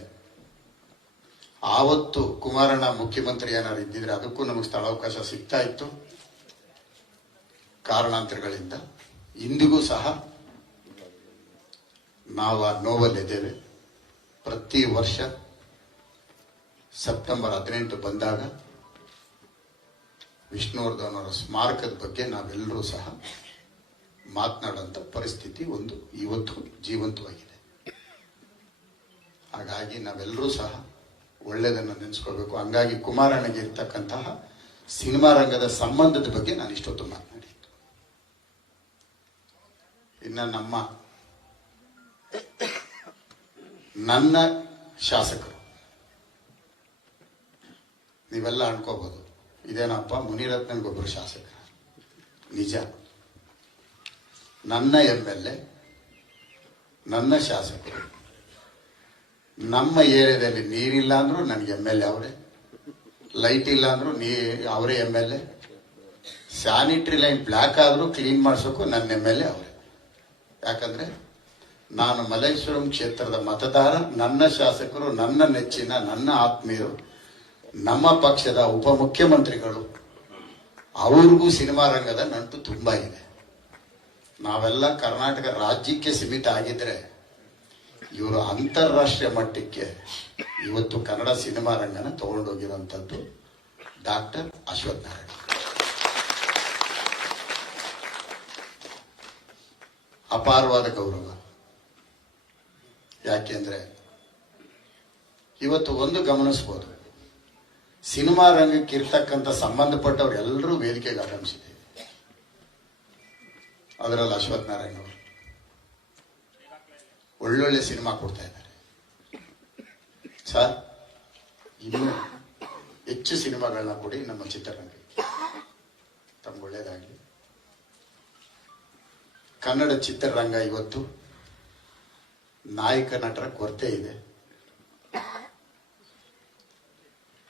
ಆವತ್ತು ಕುಮಾರಣ್ಣ ಮುಖ್ಯಮಂತ್ರಿ ಏನಾದ್ರು ಇದ್ದಿದ್ರೆ ಅದಕ್ಕೂ ನಮಗೆ ಸ್ಥಳಾವಕಾಶ ಸಿಗ್ತಾ ಇತ್ತು. ಕಾರಣಾಂತರಗಳಿಂದ ಇಂದಿಗೂ ಸಹ ನಾವು ಆ ನೋವಲ್ಲಿದ್ದೇವೆ. ಪ್ರತಿ ವರ್ಷ ಸೆಪ್ಟೆಂಬರ್ 18 ಬಂದಾಗ ವಿಷ್ಣುವರ್ಧನ್ ಅವರ ಸ್ಮಾರಕದ ಬಗ್ಗೆ ನಾವೆಲ್ಲರೂ ಸಹ ಮಾತನಾಡುವಂಥ ಪರಿಸ್ಥಿತಿ ಒಂದು ಇವತ್ತು ಜೀವಂತವಾಗಿದೆ. ಹಾಗಾಗಿ ನಾವೆಲ್ಲರೂ ಸಹ ಒಳ್ಳೆಯದನ್ನು ನೆನೆಸ್ಕೊಳ್ಬೇಕು. ಹಂಗಾಗಿ ಕುಮಾರಣ್ಣಗೆ ಇರ್ತಕ್ಕಂತಹ ಸಿನಿಮಾ ರಂಗದ ಸಂಬಂಧದ ಬಗ್ಗೆ ನಾನು ಇಷ್ಟೊತ್ತು ಮಾತನಾಡಿದ್ದು. ಇನ್ನು ನನ್ನ ಶಾಸಕರು ನೀವೆಲ್ಲ ಅನ್ಕೋಬಹುದು, ಇದೇನಪ್ಪ ಮುನಿರತ್ನಗೊಬ್ಬರು ಶಾಸಕ. ನಿಜ, ನನ್ನ MLA, ನನ್ನ ಶಾಸಕರು. ನಮ್ಮ ಏರಿಯಾದಲ್ಲಿ ನೀರಿಲ್ಲ ಅಂದ್ರೂ ನನಗೆ MLA ಅವರೇ, ಲೈಟ್ ಇಲ್ಲ ಅಂದ್ರೂ ಅವರೇ MLA, ಸ್ಯಾನಿಟರಿ ಲೈನ್ ಬ್ಲ್ಯಾಕ್ ಆದ್ರೂ ಕ್ಲೀನ್ ಮಾಡಿಸೋಕು ನನ್ನ MLA ಅವರೇ. ಯಾಕಂದ್ರೆ ನಾನು ಮಲ್ಲೇಶ್ವರಂ ಕ್ಷೇತ್ರದ ಮತದಾರ, ನನ್ನ ಶಾಸಕರು, ನನ್ನ ನೆಚ್ಚಿನ, ನನ್ನ ಆತ್ಮೀಯರು, ನಮ್ಮ ಪಕ್ಷದ ಉಪಮುಖ್ಯಮಂತ್ರಿಗಳು, ಅವ್ರಿಗೂ ಸಿನಿಮಾ ರಂಗದ ನಂಟು ತುಂಬಾ ಇದೆ. ನಾವೆಲ್ಲ ಕರ್ನಾಟಕ ರಾಜ್ಯಕ್ಕೆ ಸೀಮಿತ ಆಗಿದ್ರೆ ಇವರು ಅಂತಾರಾಷ್ಟ್ರೀಯ ಮಟ್ಟಕ್ಕೆ ಇವತ್ತು ಕನ್ನಡ ಸಿನಿಮಾ ರಂಗನ ತಗೊಂಡೋಗಿರುವಂತದ್ದು ಡಾಕ್ಟರ್ ಅಶ್ವಥ್ ನಾರಾಯಣ. ಅಪಾರವಾದ ಗೌರವ. ಯಾಕೆಂದ್ರೆ ಇವತ್ತು ಒಂದು ಗಮನಿಸಬಹುದು, ಸಿನಿಮಾ ರಂಗಕ್ಕೆ ಇರ್ತಕ್ಕಂಥ ಸಂಬಂಧಪಟ್ಟವ್ರು ಎಲ್ಲರೂ ವೇದಿಕೆಗೆ ಆಗಮಿಸಿದೆ. ಅದರಲ್ಲಿ ಅಶ್ವಥ್ ನಾರಾಯಣ ಅವರು ಒಳ್ಳೊಳ್ಳೆ ಸಿನಿಮಾ ಕೊಡ್ತಾ ಇದ್ದಾರೆ. ಸರ್, ಇನ್ನೂ ಹೆಚ್ಚು ಸಿನಿಮಾಗಳನ್ನ ಕೊಡಿ ನಮ್ಮ ಚಿತ್ರರಂಗಕ್ಕೆ, ತಮ್ಗೆ ಒಳ್ಳೇದಾಗಲಿ. ಕನ್ನಡ ಚಿತ್ರರಂಗ ಇವತ್ತು ನಾಯಕ ನಟರ ಕೊರತೆ ಇದೆ,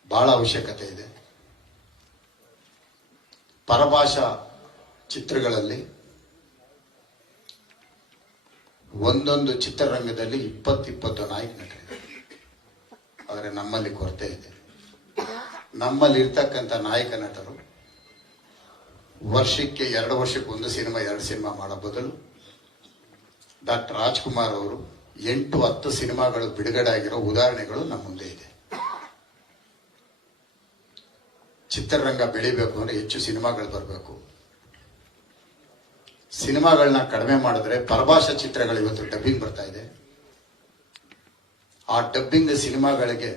ಬಹಳ ಅವಶ್ಯಕತೆ ಇದೆ. ಪರಭಾಷಾ ಚಿತ್ರಗಳಲ್ಲಿ ಒಂದೊಂದು ಚಿತ್ರರಂಗದಲ್ಲಿ 20 ನಾಯಕ ನಟರಿದೆ. ಆದರೆ ನಮ್ಮಲ್ಲಿ ಕೊರತೆ ಇದೆ. ನಮ್ಮಲ್ಲಿ ಇರ್ತಕ್ಕಂಥ ನಾಯಕ ನಟರು ವರ್ಷಕ್ಕೆ 2 ವರ್ಷಕ್ಕೆ 1 ಸಿನಿಮಾ 2 ಸಿನಿಮಾ ಮಾಡೋ ಬದಲು ಡಾಕ್ಟರ್ ರಾಜ್ಕುಮಾರ್ ಅವರು 8-10 ಸಿನಿಮಾಗಳು ಬಿಡುಗಡೆ ಆಗಿರೋ ಉದಾಹರಣೆಗಳು ನಮ್ಮ ಮುಂದೆ ಇದೆ. ಚಿತ್ರರಂಗ ಬೆಳಿಬೇಕು ಅಂದ್ರೆ ಹೆಚ್ಚು ಸಿನಿಮಾಗಳು ಬರಬೇಕು. ಸಿನಿಮಾಗಳನ್ನ ಕಡಿಮೆ ಮಾಡಿದ್ರೆ ಪರಭಾಷಾ ಚಿತ್ರಗಳು ಇವತ್ತು ಡಬ್ಬಿಂಗ್ ಬರ್ತಾ ಇದೆ. ಆ ಡಬ್ಬಿಂಗ್ ಸಿನಿಮಾಗಳಿಗೆ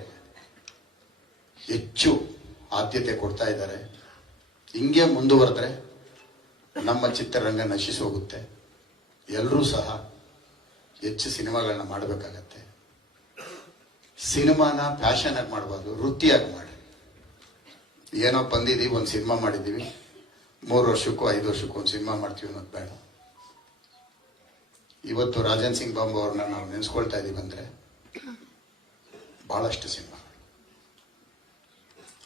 ಹೆಚ್ಚು ಆದ್ಯತೆ ಕೊಡ್ತಾ ಇದ್ದಾರೆ. ಹಿಂಗೆ ಮುಂದುವರೆದ್ರೆ ನಮ್ಮ ಚಿತ್ರರಂಗ ನಶಿಸಿ ಹೋಗುತ್ತೆ. ಎಲ್ಲರೂ ಸಹ ಹೆಚ್ಚು ಸಿನಿಮಾಗಳನ್ನ ಮಾಡಬೇಕಾಗತ್ತೆ. ಸಿನಿಮಾನ ಪ್ಯಾಷನ್ ಆಗಿ ಮಾಡಬಾರ್ದು, ವೃತ್ತಿಯಾಗಿ ಮಾಡಿ. ಏನೋ ಬಂದಿದ್ದೀವಿ, ಒಂದು ಸಿನಿಮಾ ಮಾಡಿದ್ದೀವಿ, 3 ವರ್ಷಕ್ಕೂ 5 ವರ್ಷಕ್ಕೂ ಒಂದು ಸಿನಿಮಾ ಮಾಡ್ತೀವಿ ಅನ್ನೋದು ಬೇಡ. ಇವತ್ತು ರಾಜನ್ ಸಿಂಗ್ ಬಾಬು ಅವ್ರನ್ನ ನಾವು ನೆನೆಸ್ಕೊಳ್ತಾ ಇದೀವಿ ಅಂದ್ರೆ ಬಹಳಷ್ಟು ಸಿನಿಮಾ.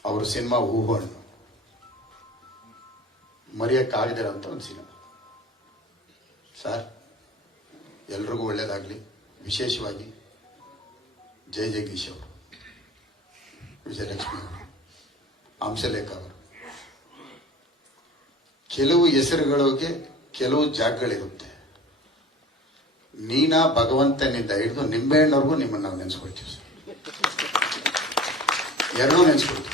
ಅವ್ರ ಸಿನಿಮಾ ಹೂವು ಹಣ್ಣು ಮರೆಯಕ್ಕಾಗದಿರೋಂಥ ಒಂದು ಸಿನಿಮಾ. ಸರ್, ಎಲ್ರಿಗೂ ಒಳ್ಳೇದಾಗ್ಲಿ. ವಿಶೇಷವಾಗಿ ಜೈ ಜಗದೀಶ್ ಅವರು, ವಿಜಯಲಕ್ಷ್ಮಿ ಅವರು, ಹಂಸಲೇಖ ಅವರು. ಕೆಲವು ಹೆಸರುಗಳಿಗೆ ಕೆಲವು ಜಾಗಗಳಿರುತ್ತೆ. ನೀನಾ ಭಗವಂತನಿಂದ ಹಿಡಿದು ನಿಂಬೆಹಣ್ಣವ್ರಿಗೂ ನಿಮ್ಮನ್ನು ನಾವು ನೆನೆಸ್ಕೊಳ್ತೀವಿ ಸರ್. ಎರಡೂ ನೆನೆಸ್ಕೊಳ್ತೀವಿ.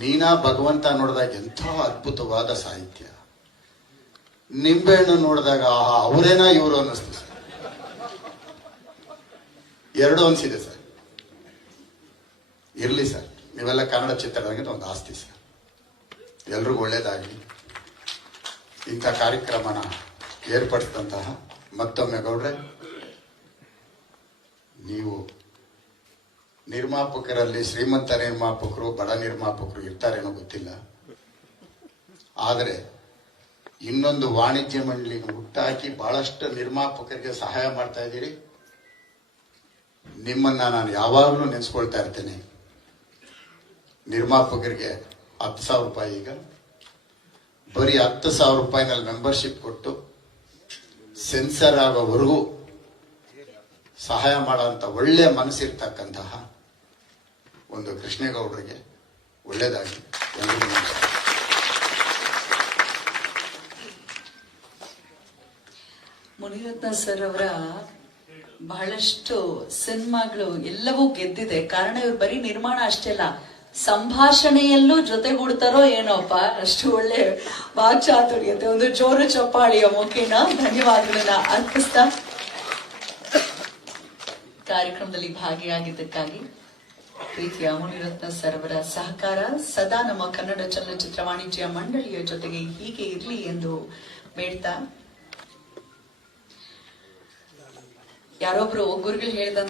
ನೀನಾ ಭಗವಂತ ನೋಡಿದಾಗ ಎಂಥ ಅದ್ಭುತವಾದ ಸಾಹಿತ್ಯ, ನಿಂಬೆಹಣ್ಣು ನೋಡಿದಾಗ ಆಹಾ ಅವರೇನಾ ಇವರು ಅನ್ನಿಸ್ತು ಸರ್. ಎರಡೂ ಅನ್ಸಿದೆ ಸರ್. ಇರ್ಲಿ ಸರ್, ನೀವೆಲ್ಲ ಕನ್ನಡ ಚಿತ್ರರಂಗದ ಒಂದು ಆಸ್ತಿ ಸರ್. ಎಲ್ರಿಗೂ ಒಳ್ಳೇದಾಗಲಿ. ಇಂಥ ಕಾರ್ಯಕ್ರಮನ ಏರ್ಪಡಿಸಿದಂತಹ ಮತ್ತೊಮ್ಮೆ ಗೌಡ್ರೆ, ನೀವು ನಿರ್ಮಾಪಕರಲ್ಲಿ ಶ್ರೀಮಂತ ನಿರ್ಮಾಪಕರು, ಬಡ ನಿರ್ಮಾಪಕರು ಇರ್ತಾರೇನೋ ಗೊತ್ತಿಲ್ಲ. ಆದರೆ ಇನ್ನೊಂದು ವಾಣಿಜ್ಯ ಮಂಡಳಿನ ಹುಟ್ಟಾಕಿ ಬಹಳಷ್ಟು ನಿರ್ಮಾಪಕರಿಗೆ ಸಹಾಯ ಮಾಡ್ತಾ ಇದ್ದೀರಿ. ನಿಮ್ಮನ್ನ ನಾನು ಯಾವಾಗಲೂ ನೆನೆಸ್ಕೊಳ್ತಾ ಇರ್ತೇನೆ. ನಿರ್ಮಾಪಕರಿಗೆ 10,000 ರೂಪಾಯಿ, ಈಗ ಬರೀ 10,000 ರೂಪಾಯಿನಲ್ಲಿ ಮೆಂಬರ್ಶಿಪ್ ಕೊಟ್ಟು ಸೆನ್ಸರ್ ಆಗೋವರೆಗೂ ಸಹಾಯ ಮಾಡೋಂಥ ಒಳ್ಳೆ ಮನಸ್ಸಿರ್ತಕ್ಕಂತಹ ಒಂದು ಕೃಷ್ಣೇಗೌಡರಿಗೆ ಒಳ್ಳೇದಾಗಿ. ಮುನಿರತ್ನ ಸರ್ ಅವರ ಬಹಳಷ್ಟು ಸಿನಿಮಾಗಳು ಎಲ್ಲವೂ ಗೆದ್ದಿದೆ. ಕಾರಣ ಇವ್ರು ಬರೀ ನಿರ್ಮಾಣ ಅಷ್ಟೇ ಅಲ್ಲ, ಸಂಭಾಷಣೆಯಲ್ಲೂ ಜೊತೆಗೂಡ್ತಾರೋ ಏನೋಪ್ಪ, ಅಷ್ಟು ಒಳ್ಳೆ ವಾಕ್ಚಾತುರ್ಯತೆ. ಒಂದು ಜೋರು ಚಪ್ಪಾಳಿಯ ಮುಖೇನ ಧನ್ಯವಾದಗಳನ್ನ ಅರ್ಪಿಸ್ತಾ ಕಾರ್ಯಕ್ರಮದಲ್ಲಿ ಭಾಗಿಯಾಗಿದ್ದಕ್ಕಾಗಿ ಪ್ರೀತಿಯ ಮುನಿರತ್ನ ಸರ್ ಅವರ ಸಹಕಾರ ಸದಾ ನಮ್ಮ ಕನ್ನಡ ಚಲನಚಿತ್ರ ವಾಣಿಜ್ಯ ಮಂಡಳಿಯ ಜೊತೆಗೆ ಹೀಗೆ ಇರಲಿ ಎಂದು ಬೇಡ್ತಾ, ಯಾರೊಬ್ರು ಗುರುಗಳು ಹೇಳಿದ